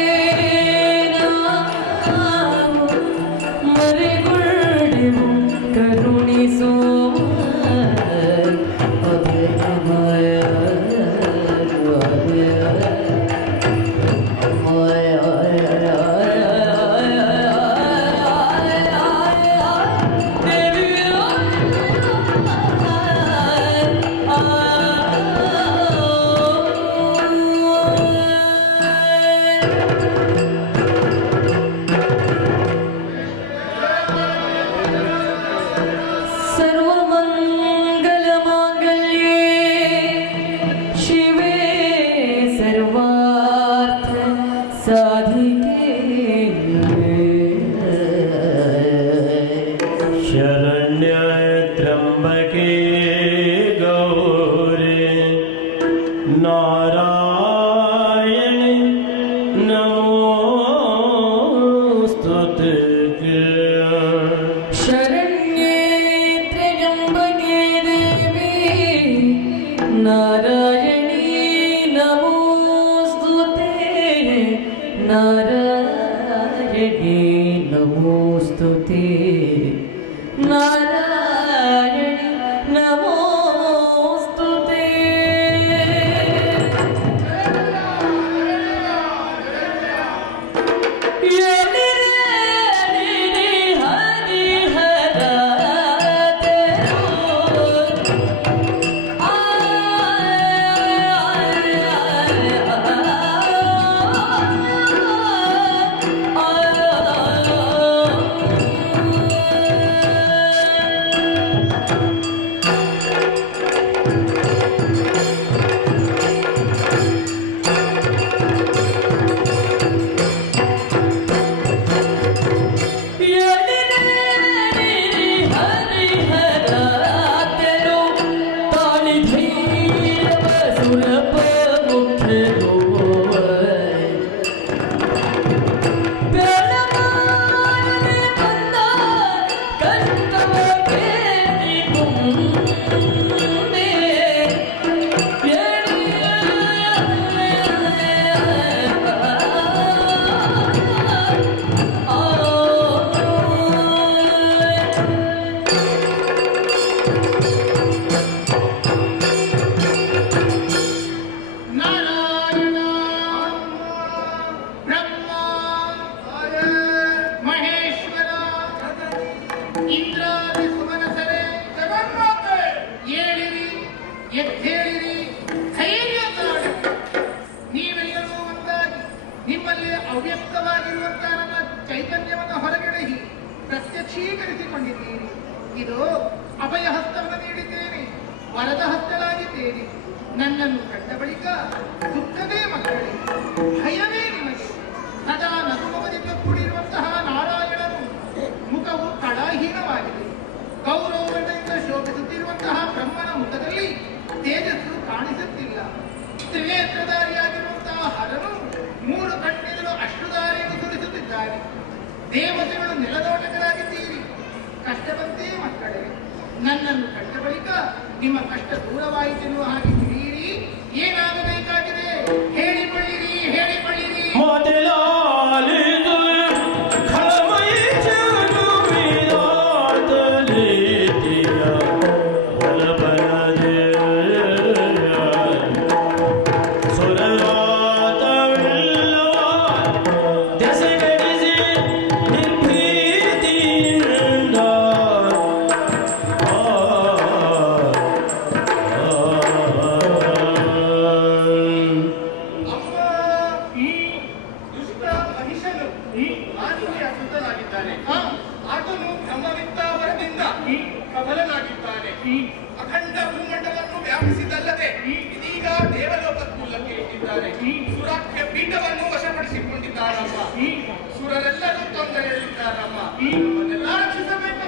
ಬೆಳಗಿರುತ್ತದೆ. ಎಲ್ಲರೂ ಮಾಡಿಕೊಂಡಿದ್ದೀರಿ. ಇದು ಅಭಯ ಹಸ್ತವನ್ನು ನೀಡಿದ್ದೇನೆ, ವರದ ಹಸ್ತಳಾಗಿದ್ದೇನೆ. ನನ್ನನ್ನು ಕಂಡ ಬಳಿಕ ದುಃಖವೇ ಮಕ್ಕಳೇ, ಭಯವೇ ನಿಮಗೆ. ಸದಾ ನಗುಮುಖದಿಂದ ಕೂಡಿರುವಂತಹ ನಾರಾಯಣನು ಮುಖವು ಕಳಾಹೀನವಾಗಿದೆ. ಗೌರವದಿಂದ ಶೋಭಿಸುತ್ತಿರುವಂತಹ ಬ್ರಹ್ಮನ ಮುಖದಲ್ಲಿ ತೇಜಸ್ಸು ಕಾಣಿಸುತ್ತಿಲ್ಲ. ತ್ರಿನೇತ್ರಧಾರಿಯಾಗಿರುವಂತಹ ಹರನು 3 ಕಣ್ಣೆದುರು ಅಶ್ರುಧಾರೆಯನ್ನು ಸುರಿಸುತ್ತಿದ್ದಾನೆ. ದೇವತೆಗಳು ನೆಲದೋಟಕರಾಗಿದ್ದೀರಿ. ಕಷ್ಟವಂತೇ ಮಕ್ಕಳೇ, ನನ್ನನ್ನು ಕಂಡ ಬಳಿಕ ನಿಮ್ಮ ಕಷ್ಟ ದೂರವಾಯಿತೆನ್ನುವ ಹಾಗೆ ತಿಳಿಯಿರಿ. ಏನಾಗಬೇಕಾಗಿದೆ ಹೇಳಿಕೊಳ್ಳಿರಿ, ಹೇಳಿಕೊಳ್ಳಿರಿ. ಅಖಂಡ ಭೂಮಂಡಲವನ್ನು ವ್ಯಾಪಿಸಿದಲ್ಲದೆ ಇದೀಗ ದೇವಲೋಕಕ್ಕೂಲಕ್ಕೆ ಇಟ್ಟಿದ್ದಾರೆ. ಸುರಾಖ್ಯ ಪೀಠವನ್ನು ವಶಪಡಿಸಿಕೊಂಡಿದ್ದಾರಮ್ಮ. ಸುರರೆಲ್ಲರೂ ತೊಂದರೆಯಲ್ಲಿದ್ದಾರಮ್ಮ. ಅದನ್ನೆಲ್ಲ ರಕ್ಷಿಸಬೇಕಮ್ಮ.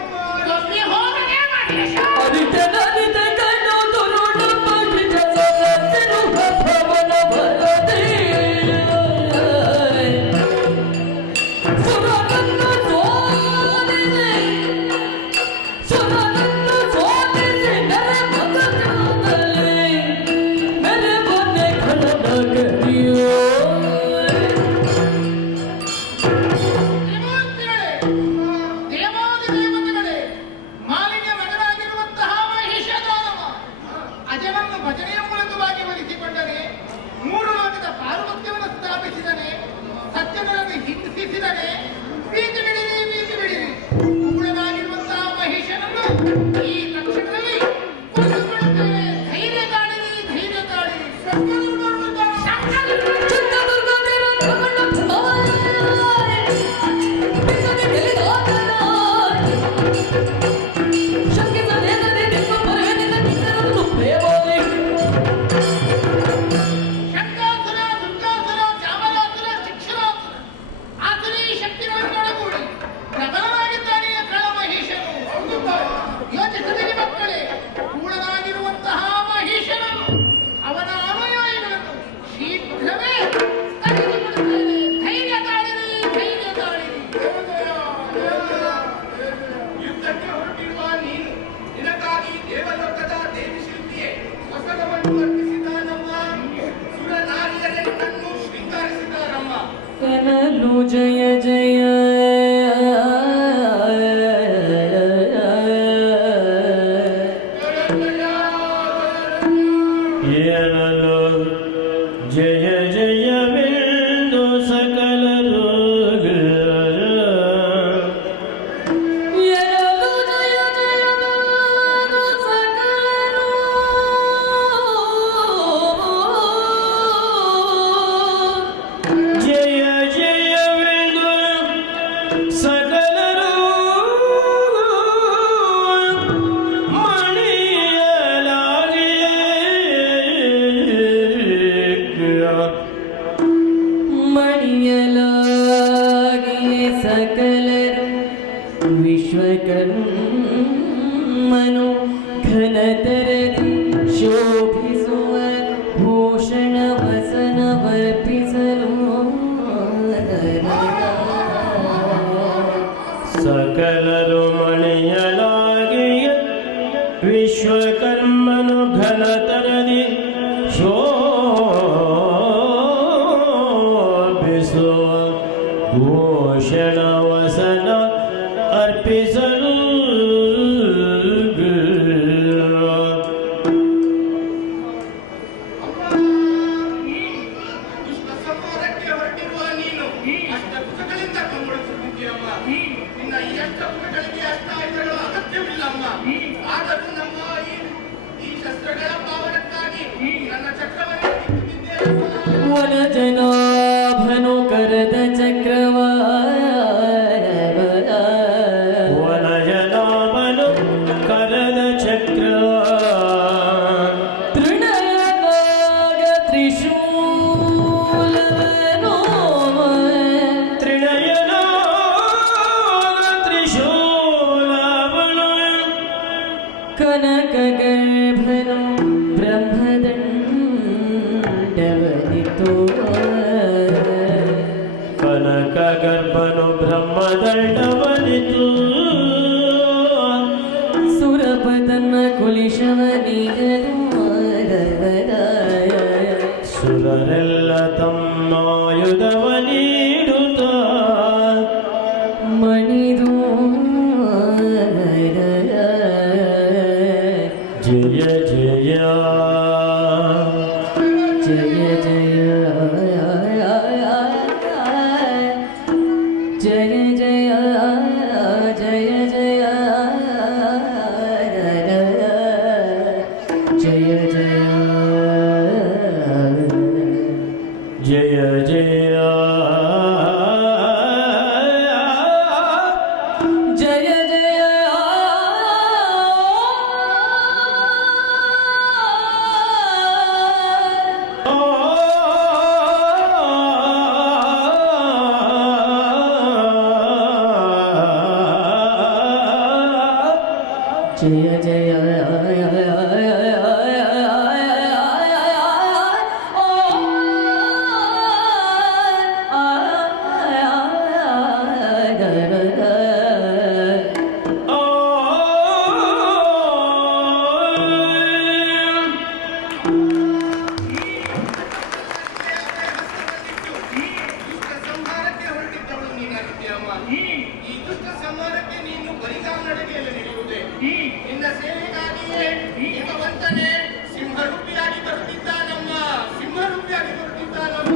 ಭಜನೆಯ ಮೂಲಕವಾಗಿ ಒಲಿಸಿಕೊಂಡನೆ, 3 ಲೋಕದ ಪಾರುಪತ್ಯವನ್ನು ಸ್ಥಾಪಿಸಿದನೆ, ಸತ್ಯಗಳನ್ನು ಹಿಂಸಿಸಿದನೆ. ಬೀಜ ಬಿಡಿರಿ, ಬೀಜ ಬಿಡಿರಿ. ಉಗುಳನಾಗಿರುವಂತಹ ಮಹಿಷನನ್ನು ಈ ತಕ್ಷಣದಲ್ಲಿ ಕೊಂದುಕೊಳ್ಳುತ್ತೇವೆ. ಧೈರ್ಯ ತಾಳಿರಿ, ಧೈರ್ಯ ತಾಳಿರಿ. ಕನಲು ಜಯ ಜಯ ಏನಲು ಜಯ ಜಯವೆಂದು ಸಕಲರು ವಿಶ್ವಕರ್ಮನು ಘನತರದಿ ಶೋಭಿಸುವ ಭೂಷಣ ವಸನ ವರ್ಪಿಸಲು ಸಕಲರು ಮಣಿಯಲಾಗಿಯ ವಿಶ್ವಕರ್ಮನು ಘನತರದಿ ಶೋಭಿಸುವ ಭೂಷಣ ವಸನ ಅರ್ಪಿಸಲು ಸಂಹಾರಕ್ಕೆ ಹೊರಟಿರುವ ನೀನು ಅಷ್ಟಪುಟಗಳಿಂದ ಕಂಗೊಳಿಸುತ್ತಿದ್ದೀಯಮ್ಮ. ನಿನ್ನ ಈ ಅಷ್ಟಪುಟಗಳಿಗೆ ಅಷ್ಟಾಯುಧಗಳು ಅಗತ್ಯವಿಲ್ಲಮ್ಮ. ಆದರೂ ನಮ್ಮ ಈ ಶಸ್ತ್ರಗಳ ಪಾವನಕ್ಕಾಗಿ ನನ್ನ ಚಕ್ರವನ್ನು ವನಜನಾಭನು ಕರದ ಚಕ್ರವ ವನಜನಾಭನು ಕನಕಗರ್ಭನು ಬ್ರಹ್ಮದಂಡವನಿತು ಕನಕಗರ್ಭನು ಬ್ರಹ್ಮದಂಡವನಿತು ಸುರಪದನ ಕುಲಿಶವನಿಗನು ಸುರರೆಲ್ಲ ತಮ್ಮಾಯುಧವ ನೀಡುತ್ತ ಮಣಿದು ಜಯ ಜಯ ಜಯ ಜಯ ಜಯ ಜಯ ಜಯ ಜಯ ಜಯ ಜಯ ಜಯ ಜಯ ಜಯ ಜಯ ಜಯ ದುಷ್ಟ ಸಂಹಾರಕ್ಕೆ ಹೊರಟಿದ್ದವಳು ನೀನಾಗಿದ್ದೀಯಮ್ಮ. ಈ ದುಷ್ಟ ಸಂಹಾರಕ್ಕೆ ನೀನು ಬರಿಗಾಲನಡೆಗೆಯಲ್ಲಿ ನಿಲ್ಲುವುದೇ ನಿನ್ನ ಸೇವೆಗಾಗಿಯೇ ಭಗವಂತನೇ ಸಿಂಹರೂಪಿಯಾಗಿ ಬರುತ್ತಿದ್ದಾನಮ್ಮ. ಸಿಂಹರೂಪಿಯಾಗಿ ಬರುತ್ತಿದ್ದಾನಮ್ಮ.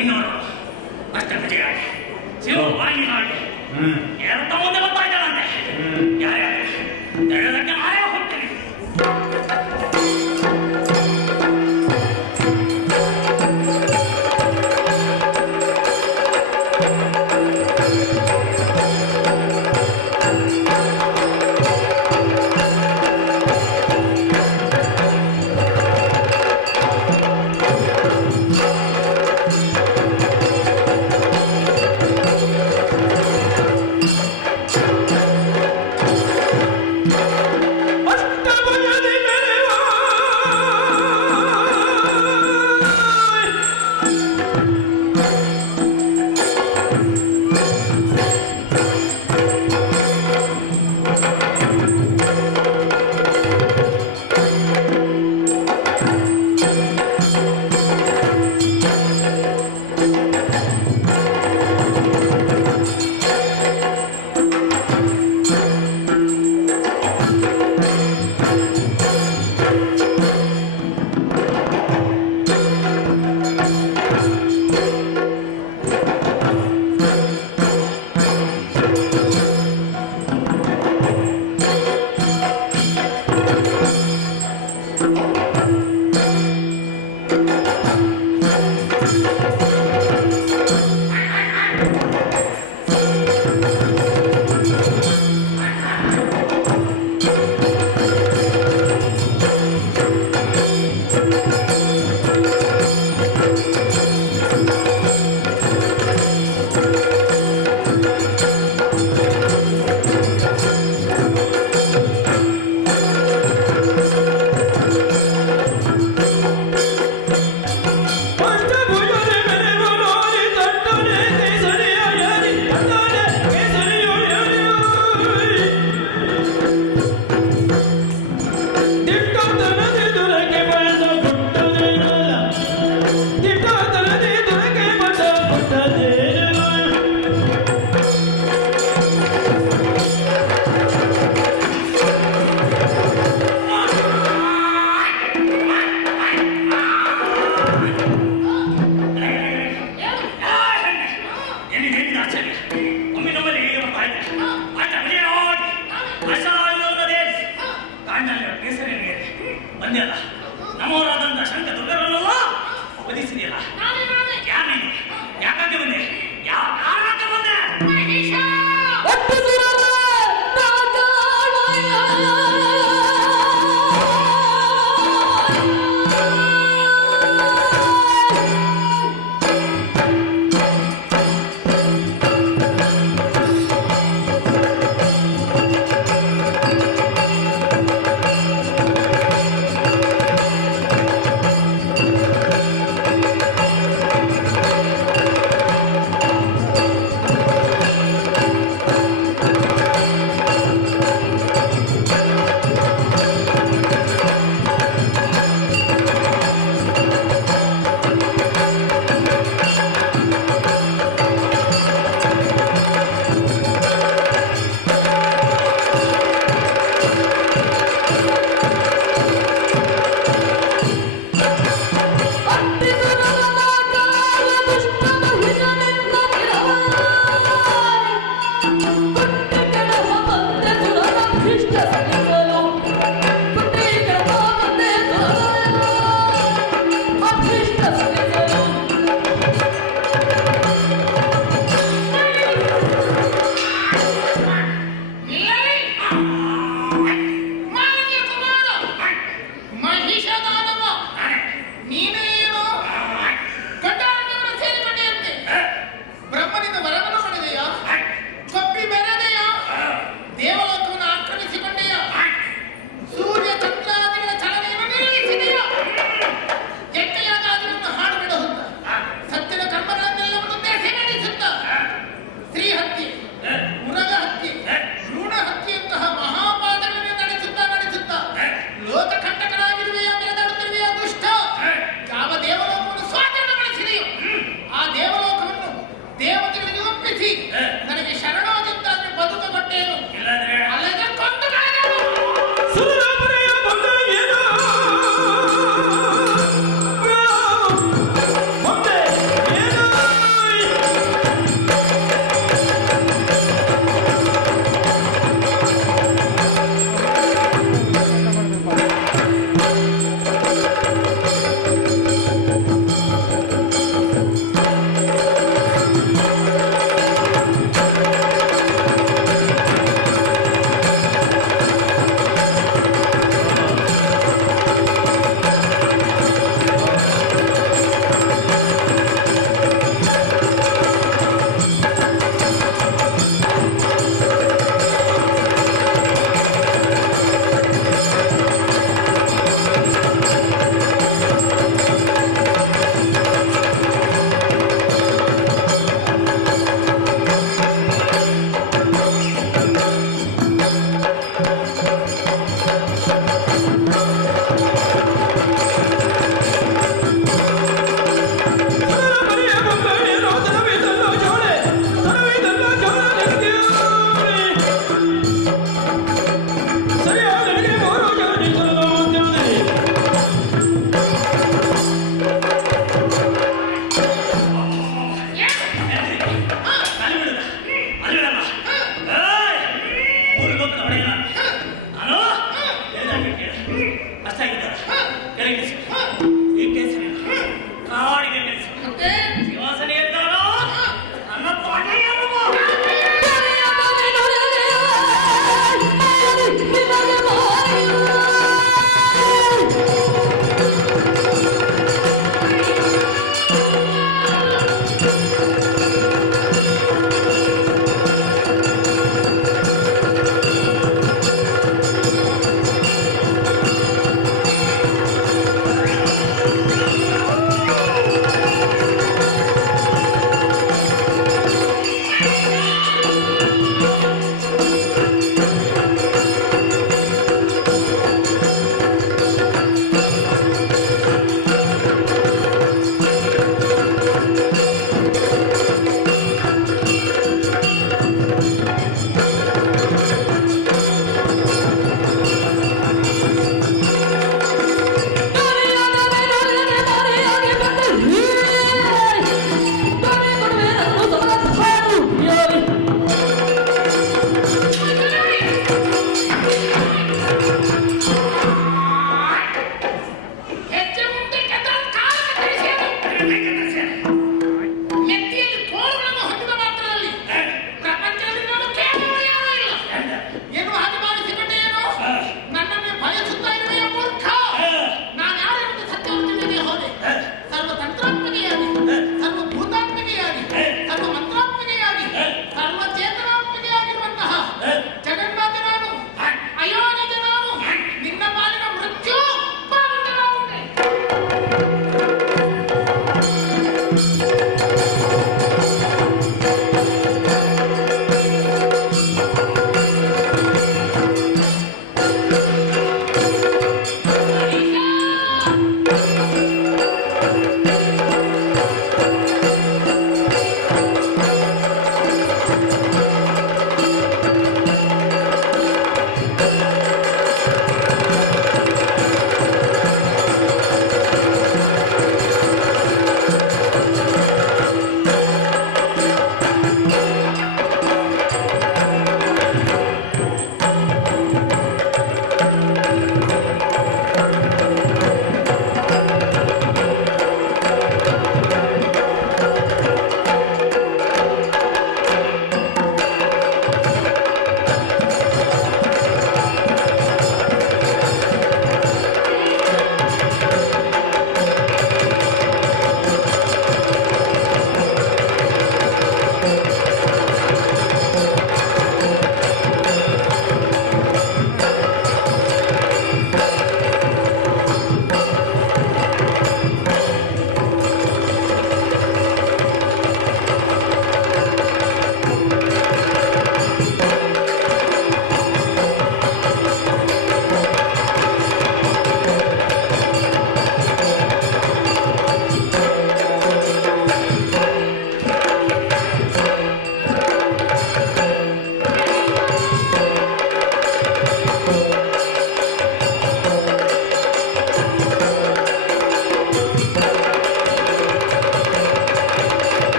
ಇನ್ನೋಡು ಅಷ್ಟಪತಿಯಾಗಿ ಶಿವವಾಗಿ ಹಾಗೆ ಎರಡು ಮುಂದೆ ಗೊತ್ತಾಯ್ತಾನಂತೆ ಯಾರ್ಯಾರು ತೆಗೆದಕ್ಕೆ ನಾನೇ ಹೋಗ್ತೇನೆ.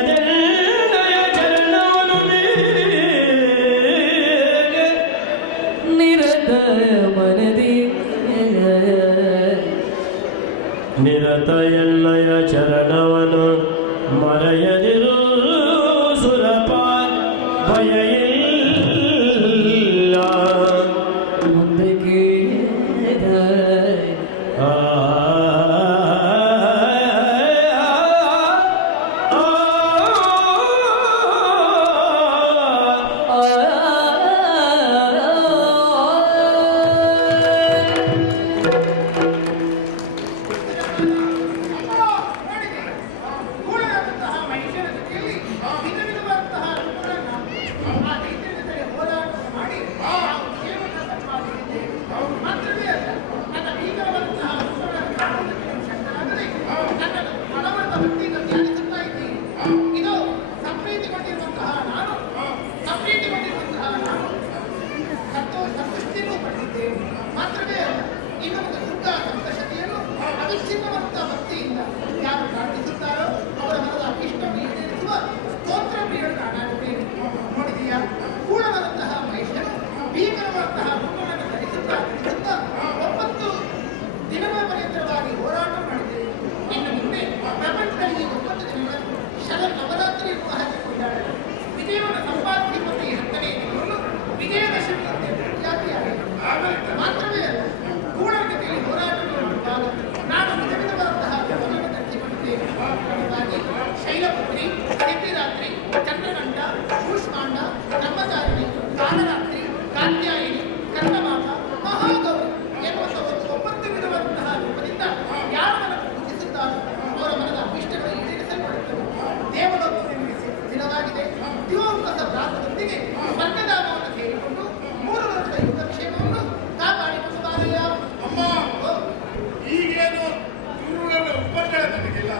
ಮರೆಯದೆನ್ನಯ ಚರಣವನು ಬೇಗೆ ನಿರತ ಮನದಿ ನಿರತ ಎನ್ನಯ ಚರಣವನು ಮರೆಯದಿರು ಸುರಪಾಲ್ ಭಯ ಇಲ್ಲ ಮುಂದೆ ಕೇಳಿದ ಆ ಕೂಡಲಂತಹ ಮನುಷ್ಯನ ಜೊತೆಯಲ್ಲಿ ವಿಧ ವಿಧವಾದಂತಹ ರೂಪಗಳನ್ನು ಆ ದೈತ್ಯರ ಜೊತೆ ಹೋರಾಟ ಮಾಡಿ ನಾವು ಜೀವನ ಸಂಪಾದಿಸಿದ್ದೇವೆ. ಮಾತ್ರವೇ ಅಲ್ಲ, ನನ್ನ ಭೀಕರವಾದಂತಹ ರೂಪಗಳನ್ನು ಕಾಣುವುದಕ್ಕೆ ಶಕ್ತನಾಗದೆ ನನ್ನನ್ನು ಬಲವಾದ ಭಕ್ತಿಯಿಂದ ಧ್ಯಾನಿಸುತ್ತಾ ಇದ್ದೀನಿ. ಇದು ಸಂಪ್ರೀತಿಗೊಂಡಿರುವಂತಹ ನಾನು ಸಂತುಷ್ಟಿಯನ್ನು ಪಡೆದಿದ್ದೇನೆ. ಮಾತ್ರವೇ ಅಲ್ಲ, ಇನ್ನು ಒಂದು ದುರ್ಗಾ ಸಂತೋಷತೆಯನ್ನು ಅವಿಚ್ಛಿನ್ನವಂತಹ ಭಕ್ತಿಯಿಂದ ಯಾರು ಪ್ರಾರ್ಥಿಸುತ್ತಾರೋ ಅವರ ಮನದ ಇಷ್ಟವನ್ನು ಈಡೇರಿಸುವ ಸ್ತೋತ್ರ ಪ್ರಿಯರು ನಾನಾಗುತ್ತೇನೆ. ನೋಡಿದೆಯಾ, ಕೂಡವಾದಂತಹ ಮನುಷ್ಯನು ಭೀಕರವಾದಂತಹ ರೂಪವನ್ನು ಧರಿಸುತ್ತಾ ಒಂಬತ್ತು ದಿನಗಳ ಪರ್ಯಂತರವಾಗಿ ಹೋರಾಟ ಮಾಡಿದ್ದೇವೆ. ಇನ್ನು ಮುಂದೆ ಪ್ರಪಂಚದಲ್ಲಿ 9 ದಿನಗಳನ್ನು ನವರಾತ್ರಿ ಎನ್ನುವ ಹಾಗೆ ಕೊಂಡಾಡಲು ವಿಜಯವನ್ನು ಸಂಪಾದಿಸಿರುವಂತೆ ಈ 10ನೇ ದಿನವನ್ನು ವಿಜಯದಶಮಿ ಅಂತ ಪ್ರಖ್ಯಾತಿಯಾಗಿದೆ. ಮಾತ್ರವೇ ಅಲ್ಲ, ಕೂಡಲ ಜೊತೆಯಲ್ಲಿ ಹೋರಾಟವನ್ನು ಮಾಡುವಾಗ ನಾನು ವಿಧ ವಿಧವಾದಂತಹ ರೂಪಗಳನ್ನು ಧರಿಸಿಕೊಂಡಿದ್ದೇನೆ. ಹಾಗಾಗಿ ಶೈಲಪುತ್ರಿ, ಸಿದ್ಧಿರಾತ್ರಿ, ಚಂದ್ರಗಂಟ, ಕೂಷ್ಮಾಂಡ, ಬ್ರಹ್ಮಚಾರಿಣಿ, ಕಾಲರಾತ್ರಿ, ಕಾತ್ಯಾಯಿನಿ, ಕರ್ಣಮಾತ, ಮಹಾಗೌರಿ ಎನ್ನುವಂಥ ಒಂದು 9 ವಿಧವಾದಂತಹ ರೂಪದಿಂದ ಯಾರನ್ನು ಪೂಜಿಸುತ್ತಾರೋ ಅವರ ಮನದ ಅಭಿಷ್ಟಗಳು ಈಡೇರಿಸಲ್ಪಡುತ್ತವೆ. ದೇವಲೋಕವು ನಿಮಗೆ ಸ್ಥಿರವಾಗಿದೆ. ದಿವಂಗತ ಭ್ರಾತರೊಂದಿಗೆ ಸ್ವರ್ಗಧಾಮವನ್ನು ಸೇರಿಕೊಂಡು 3 ವರ್ಷದ ಯೋಗಕ್ಷೇಮವನ್ನು ಕಾಪಾಡಿಕೊಂಡು ಬಾರಯ್ಯ. ಅಮ್ಮ, ಈಗೇನು ಗುರುಗಳ ಉಪಚಾರ ನನಗಿಲ್ಲ.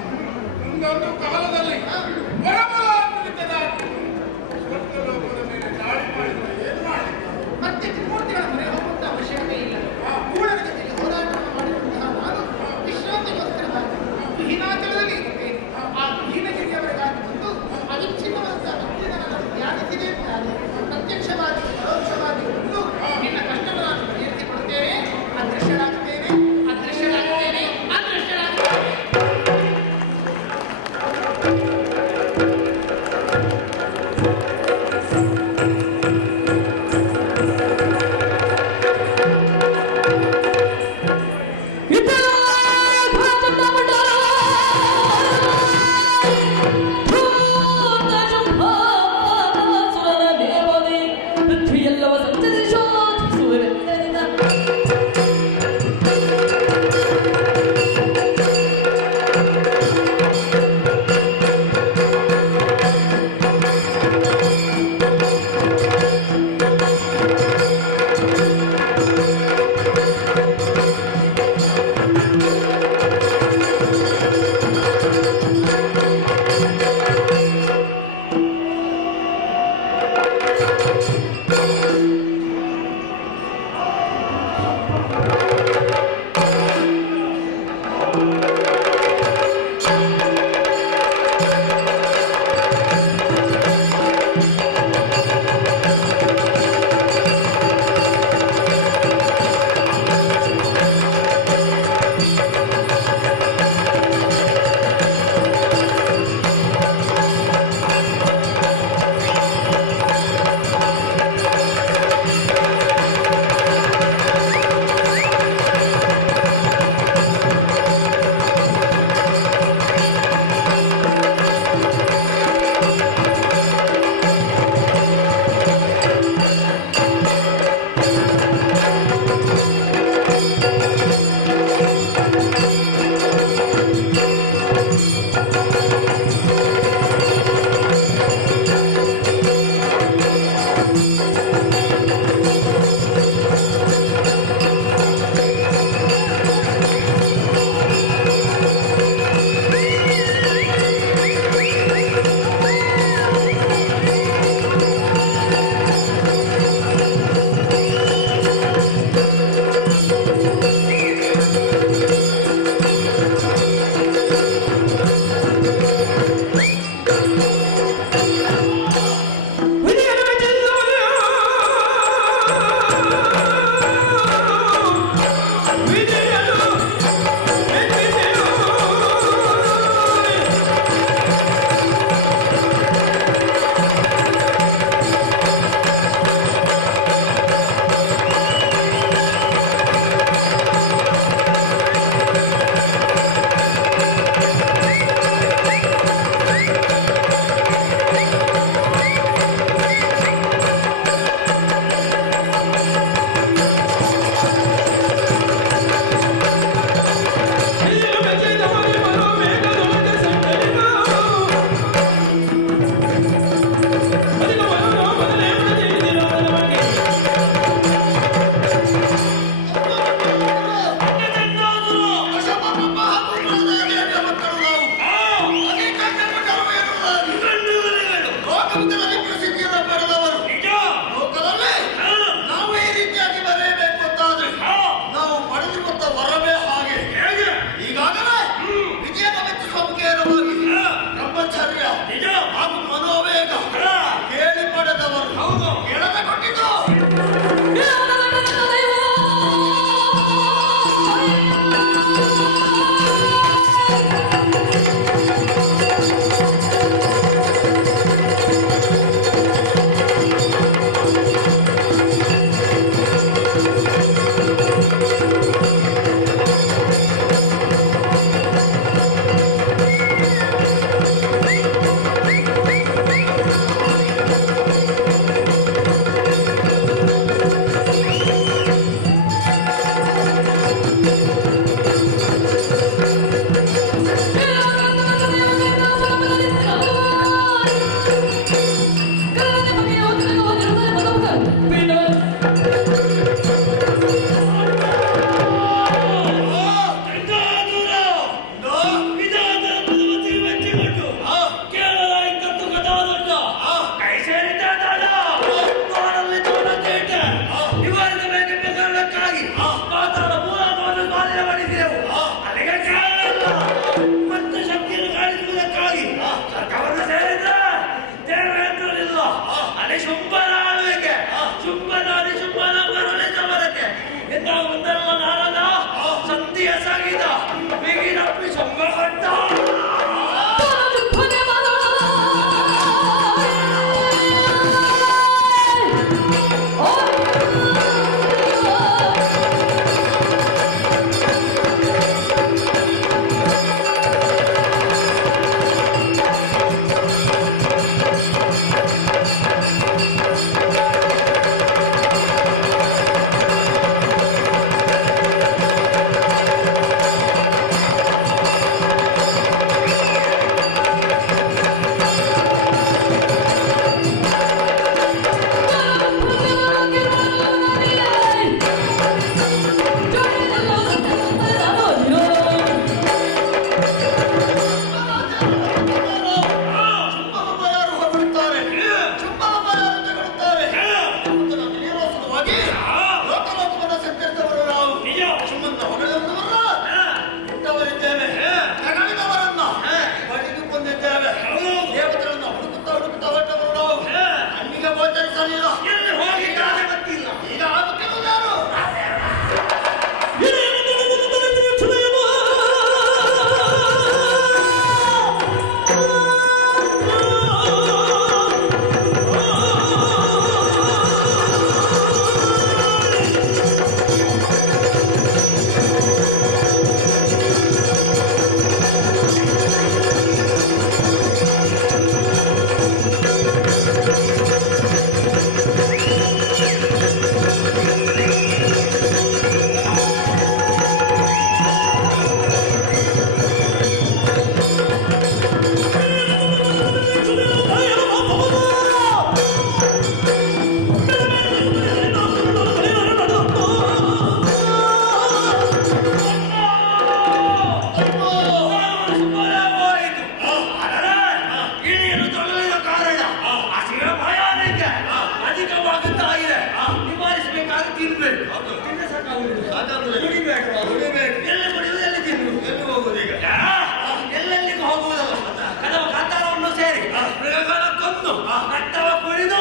ಮುಂದೊಂದು ಕಾಲದಲ್ಲಿ ಪರಮಲಾತ್ಮಕದ ಸ್ವರ್ಗಲೋಕದ ಮೇಲೆ ದಾಳಿ ಮಾಡಿದರೆ ಏನು ಮಾಡಿ ಮತ್ತೆ ತ್ರಿಮೂರ್ತಿಗಳ ಮೊರೆ ಹೋಗುವಂತ ಅವಶ್ಯಕತೆ ಇಲ್ಲ. ಕೂಡಲ ಜೊತೆಗೆ ಹೋರಾಟವನ್ನು ಮಾಡಿರುವಂತಹ ನಾನು ವಿಶ್ರಾಂತಿಗೋಸ್ಕರವಾಗಿ ಹಿನಾಚಲದಲ್ಲಿ ಇರುತ್ತೇನೆ. ಆ ಹೀನಗಿರಿಯವರಿಗಾಗಿ ಬಂದು ಅವಿಚ್ಛಿನ್ನವಾದಂತಹ ಭಕ್ತಿಯನ್ನು ನಾನು ಧ್ಯಾನಿಸಿದೆ ಅಂತಾದರೆ ಪ್ರತ್ಯಕ್ಷವಾಗಿ ಪರೋಕ್ಷವಾಗಿ ಬಂದು ನಿನ್ನ ಕಷ್ಟಗಳನ್ನು ಪರಿಹರಿಸಿಕೊಡುತ್ತೇನೆ. ಅದೃಶ್ಯರಾಗುತ್ತೇನೆ. ಬೇಡವಾ? ಕುಡಿಬೇಕು. ಎಲ್ಲಿ ಕುಡಿಯುವುದು, ಎಲ್ಲಿ ತಿನ್ನುವುದು? ಎಲ್ಲಿ ಹೋಗುದು ಈಗ? ಎಲ್ಲೆಲ್ಲಿಗೂ ಹೋಗುವುದಲ್ಲ. ಕದವ ಕಾಂತಾರವನ್ನು ಸೇರಿ ಮೃಗಗಳ ಕೊಂದು ರಕ್ತವ ಕುಡಿದು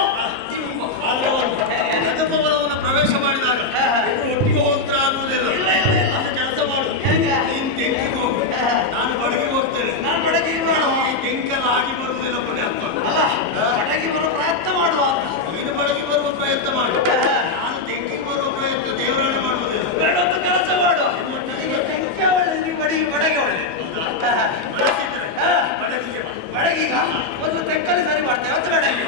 ಆದ್ರೆ ಒಂದು ಗಜಪವನವನ್ನು ಪ್ರವೇಶ ಮಾಡಿದಾಗ ಇಬ್ರು ಒಟ್ಟಿಗೆ ಹೋಗ್ತಾ ಅನ್ನುವುದಿಲ್ಲ. ಅದು ಕೆಲಸ ಮಾಡು. ನೀನು ತೆಂಕಿಗೆ ಹೋಗು, ನಾನು ಬಡಗಿಗೆ ಹೋಗ್ತೇನೆ. ನಾನು ಬೆಳಗ್ಗೆ ಮಾಡುವ ಈ ತೆಂಕೆಲ್ಲ ಆಗಿ ಬರುವುದಿಲ್ಲ ಪುಣ್ಯ ಅಂತ. ಅಲ್ಲ, ಬೆಳಗ್ಗೆ ಬರೋ ಪ್ರಯತ್ನ ಮಾಡುವ. ನೀನು ಬಡಗಿ ಬರುವ ಪ್ರಯತ್ನ ಮಾಡು, ನಾನು ತೆಂಕಿಗೆ ಬರುವ ಪ್ರಯತ್ನ ದೇವರಾಣೆ ಮಾಡುವುದಿಲ್ಲ. ಬೇಡೊಂದು ಕೆಲಸ ಮಾಡು. ತೆಂಕೆ ಒಳ್ಳೆ, ನೀವು ಬಡಗಿ ಒಳ್ಳೆ. ಬಡಗಿಗೆ ಬಾ. ಬೆಳಗೀಗ ಒಂದು ತೆಕ್ಕಲ್ಲಿ ಸರಿ ಮಾಡ್ತೇವೆ ಅಂತ ಬೆಳಗ್ಗೆ.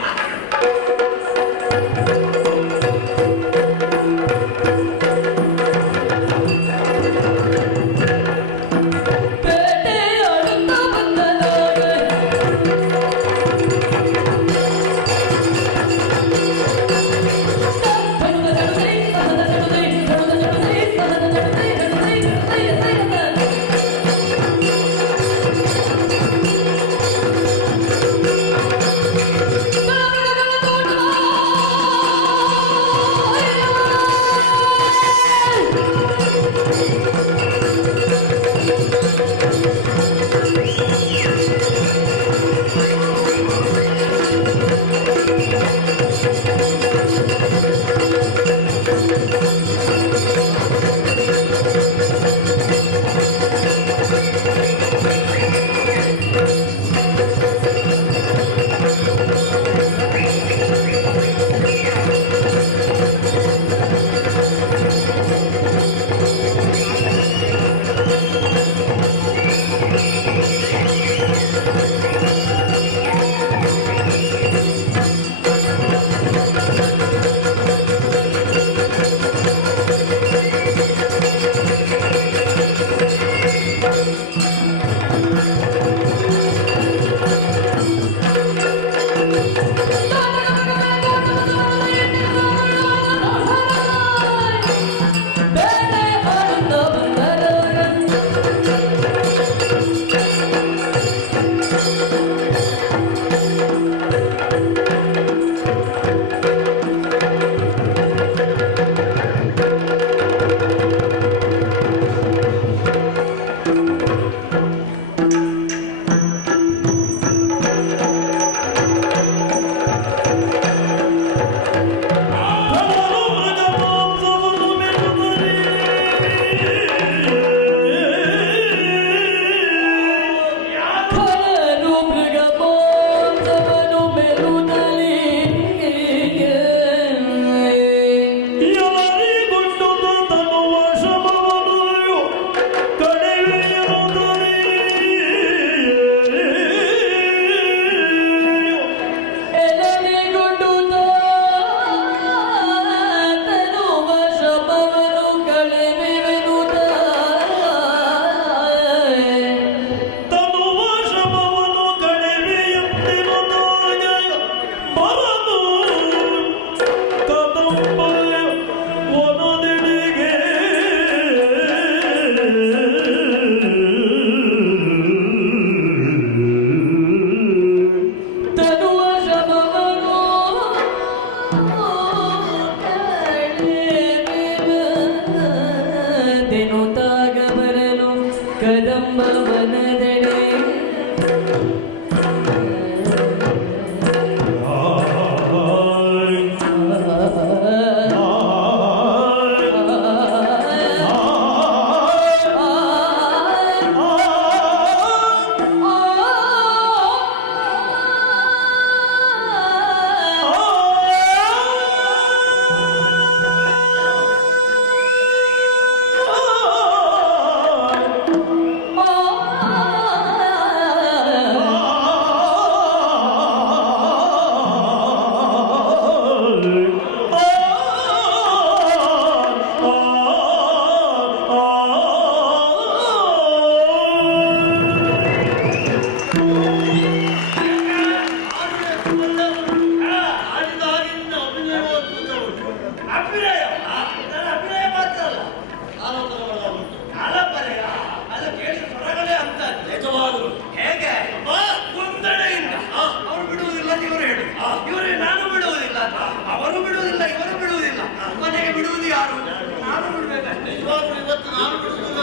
ನಿಜವಾಗ್ಲೂ ಇವತ್ತು ನಾನು ಬಿಡುವುದಿಲ್ಲ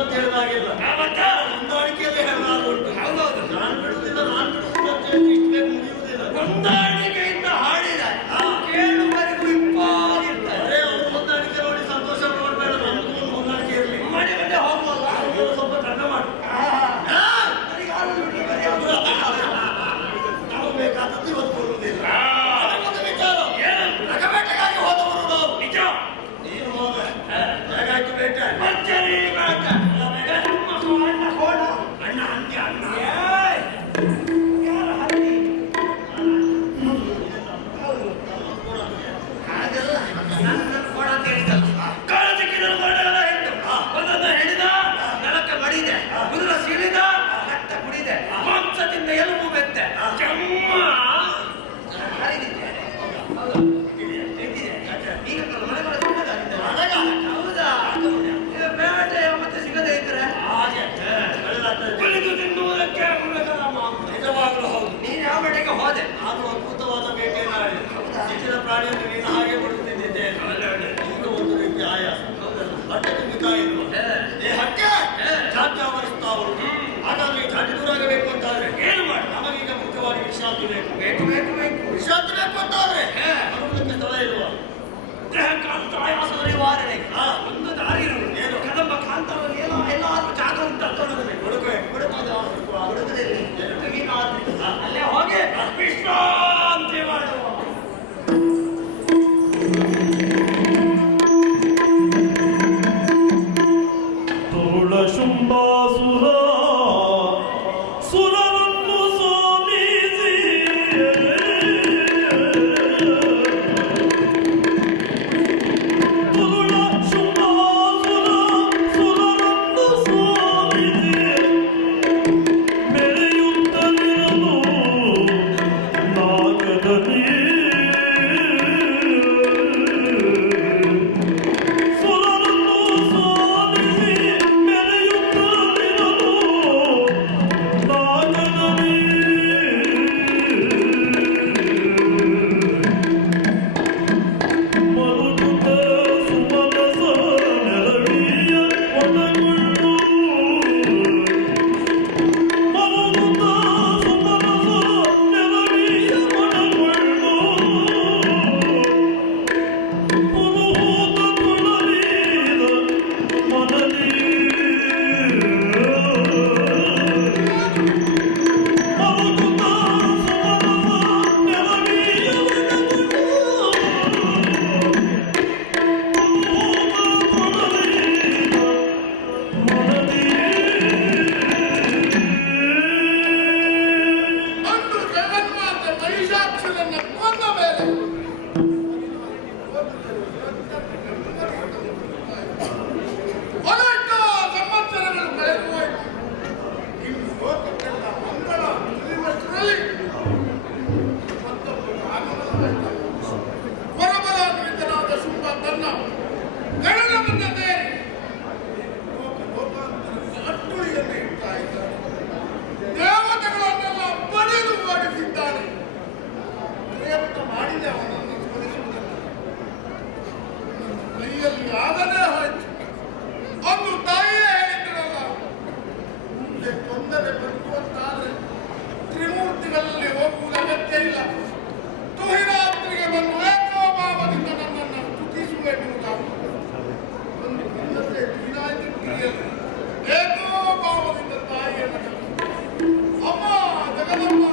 ಅಂತ ಹೇಳಿದಾಗಿಲ್ಲ. ಹೊಂದಾಣಿಕೆಯಲ್ಲೇ ಹೇಳಲಾರು ಉಂಟು. ಹೌದೌದು. ನಾನು ಬಿಡುವುದಿಲ್ಲ ಅಂತ ಹೇಳಿ ಇಷ್ಟೇ ಮುಗಿಯುವುದಿಲ್ಲ. ಹೊಂದಾಣಿಕೆಯಿಂದ ಹಾಡಿದ ಕೇಳುವರೆಗೂ ಇಪ್ಪಾಗಿರ್ತಾರೆ. ಅದೇ ಅವರು ಹೊಂದಾಣಿಕೆ ನೋಡಿ ಸಂತೋಷ ಮಾಡಬೇಡ, ನಮಗೂ ಒಂದು ಹೊಂದಾಣಿಕೆ ಇರಲಿ. ಮನೆ ಮುಂದೆ ಹೋಗುವಲ್ಲ ಅವರು ಸ್ವಲ್ಪ ಕಣ್ಣ ಮಾಡಿ ನಾವು ಬೇಕಾದದ್ದು ಇವತ್ತು ಬರುವುದಿಲ್ಲ. ಅದಕ್ಕೊಂದು ವಿಚಾರ, ರಗಬೇಟೆಗಾಗಿ ಹೋದವರು ನಾವು. ನಿಜ. ನೀನು ಹೋದ ಹೇಗಾಯ್ತು ಬೇಟೆ? ಮತ್ತೆ ನೀನು ಬೇಟ. ಅಣ್ಣ ಕೋಣ. ಅಣ್ಣ ಅಂತ್ಯ ಅಣ್ಣ. ಏಯ್! ಯಾರ ಹತ್ತಿ? ಹಾಗಲ್ಲ. ನನ್ನ ಕೋಣ ಅಂತ ಹೇಳಿದಲ್ಲ. ಕಾಲ ಸಿಕ್ಕಿದ್ರು ಕೋಣಗಳ ಹೆಣ್ಣು. ಒಂದನ್ನು ಹಿಡಿದ, ನೆಲಕ್ಕೆ ಮಡಿದೆ. ಕುದುರ ಸೀಳಿದ, ರಕ್ತ ಕುಡಿದೆ. ಮಾಂಸದಿಂದ ಎಲುಬು ಬೆತ್ತೆ. ಕೆಮ್ಮ ಹರಿದಿದೆ. ಹೌದಾ? ಈಗ ಮನೆಗಳ ಸಣ್ಣದಾಗಿದೆ. ಹೌದಾ? ಈಗ ಬೇಟೆಯ ಮತ್ತೆ ಸಿಗದೇ ಇದ್ರೆ ಹಾಗೆ ಬೆಳೆದಾಗ್ತದೆ. ಕುಳಿತು ತಿನ್ನುವುದಕ್ಕೆ ಹುಡುಗರ ಮಾಂಸ. ನಿಜವಾಗಲೂ ಹೌದು. ನೀನು ಯಾವ ಬೇಟೆಗೆ ಹೋದೆ? ನಾನು ಅದ್ಭುತವಾದ ಬೇಟೆಯನ್ನು ಆಡಿದೆ. ಹೆಚ್ಚಿನ ಪ್ರಾಣಿಯನ್ನು ನೀನು ಹಾಗೆ ಬಡುತ್ತಿದ್ದೆ. ಈಗ ಒಂದು ರೀತಿ ಆಯಾಸ. ಹೊಟ್ಟೆ ತುಂಬಿತಾ ಇಲ್ವ? ದೇಹಕ್ಕೆ ಜಾತ್ಯಾವರಿಸ್ತಾ ಉಂಟು. ಹಾಗಾದ್ರೆ ಈ ಜಾತಿ ದೂರಾಗಬೇಕು ಅಂತಾದ್ರೆ ಏನು ಮಾಡಿ? ನಮಗೀಗ ಮುಖ್ಯವಾಗಿ ವಿಶ್ರಾಂತಿ ಬೇಕು. ವಿಶ್ರಾಂತಿ ಬೇಕು ಅಂತಾದ್ರೆ ಬರುವುದಕ್ಕೆ ಸ್ಥಳ ಇಲ್ವಾ? ದೇಹಕ್ಕಾಂತ ಆಯಾಸದ ನಿವಾರಣೆಗೆ ಒಂದು ದಾರಿ ಇರುವುದು. ಏನು? ಕದಂಬ ಕಾಂತರಲ್ಲಿ ಎಲ್ಲಾದ್ರೂ ಜಾಗ ಉಂಟ ತೊಡಗಬೇಕು. ಹುಡುಗದಲ್ಲಿ ಅಲ್ಲೇ ಹೋಗಿ ವಿಶ್ರಾಂತಿ ಮಾಡುವ. ತೋಳ ಶುಂಭಾಸುರ ಸುರರನ್ನು ಸೋಲಿಸಿ ತೋಳ ಶುಂಭಾಸುರ ಸುರರನ್ನು ಸೋಲಿಸಿ ಮೆರೆಯುತ್ತಲಿರಲು ನಾಗದಲ್ಲಿ ಸುರರನ್ನು ಸೋಲಿಸಿ ಮೆರೆಯುತ್ತಲಿರಲು ನಾಗದಲ್ಲಿ ಮರುಗುತ್ತ ಸುಮನಸ ನೆರಳಿಯ ಒಣಗುಳ್ಳು ಮರುಗುತ್ತ ಸುಮನಸ ನೆರಳಿಯ ಒಣಗುಳ್ಳು ಪುರುಹೂತ ತುಳಲಿದ ಮನದಿ ಮರುಗುತ್ತ ಸುಮನಸ ನೆರಳಿಯ ಅಂದು ಜಗನ್ಮಾತೆ ಮಹಿಷಾಸುರನ್ನ ಕೊಂದ ಮೇಲೆ ಹದಿನೆಂಟು ಸಂವತ್ಸರಗಳು ಕಳೆದು ಹೋಯಿತು. ಇನ್ನು ಲೋಕಕ್ಕೆಲ್ಲ ಮಂಗಳ ಸುರಿಯುವಷ್ಟರಲ್ಲಿ ಮತ್ತೊಬ್ಬರು ಆಗಮನವಾಯಿತು. ಪರಬಲಾನ್ವಿತನಾದ ಶುಂಭ ತನ್ನ ಗಣನ ಮುಂದೆ ಸೇರಿ ಲೋಕಾಂತರಕ್ಕೆ ಅಟ್ಟುಳಿಯನ್ನು ಇಡ್ತಾ ಇದ್ದಾನೆ. ದೇವತೆಗಳನ್ನೆಲ್ಲ ಬಡಿದು ಓಡಿಸಿದ್ದಾನೆ. ಪ್ರಯತ್ನ ಮಾಡಿದೆ ಅವನನ್ನು ಸೋಲಿಸುವುದನ್ನು. ನನ್ನ ಕೈಯಲ್ಲಿ ಆಗದೇ ಹೋಯಿತು. ಅಂದು ತಾಯಿಯೇ ಹೇಳಿದ್ದರಲ್ಲ, ಮುಂದೆ ತೊಂದರೆ ಬರುವಂತಾದ್ರೆ ತ್ರಿಮೂರ್ತಿಗಳಲ್ಲಿ ಹೋಗುವುದು ಅಗತ್ಯ ಇಲ್ಲ. ತುಹಿರಾತ್ರಿಗೆ ಬಂದು ಏಕೋಭಾವದಿಂದ ನನ್ನನ್ನು ಸ್ತುತಿಸುವೆನ್ನುವುದಾಗುವುದು. ಒಂದು ಹೆಂಗಸೆ ಹೀನಾಯ್ತು ತಿಳಿಯಲು ಏಕೋಭಾವದಿಂದ ತಾಯಿಯನ್ನು ಅಮ್ಮ ಜಗದಮ್ಮ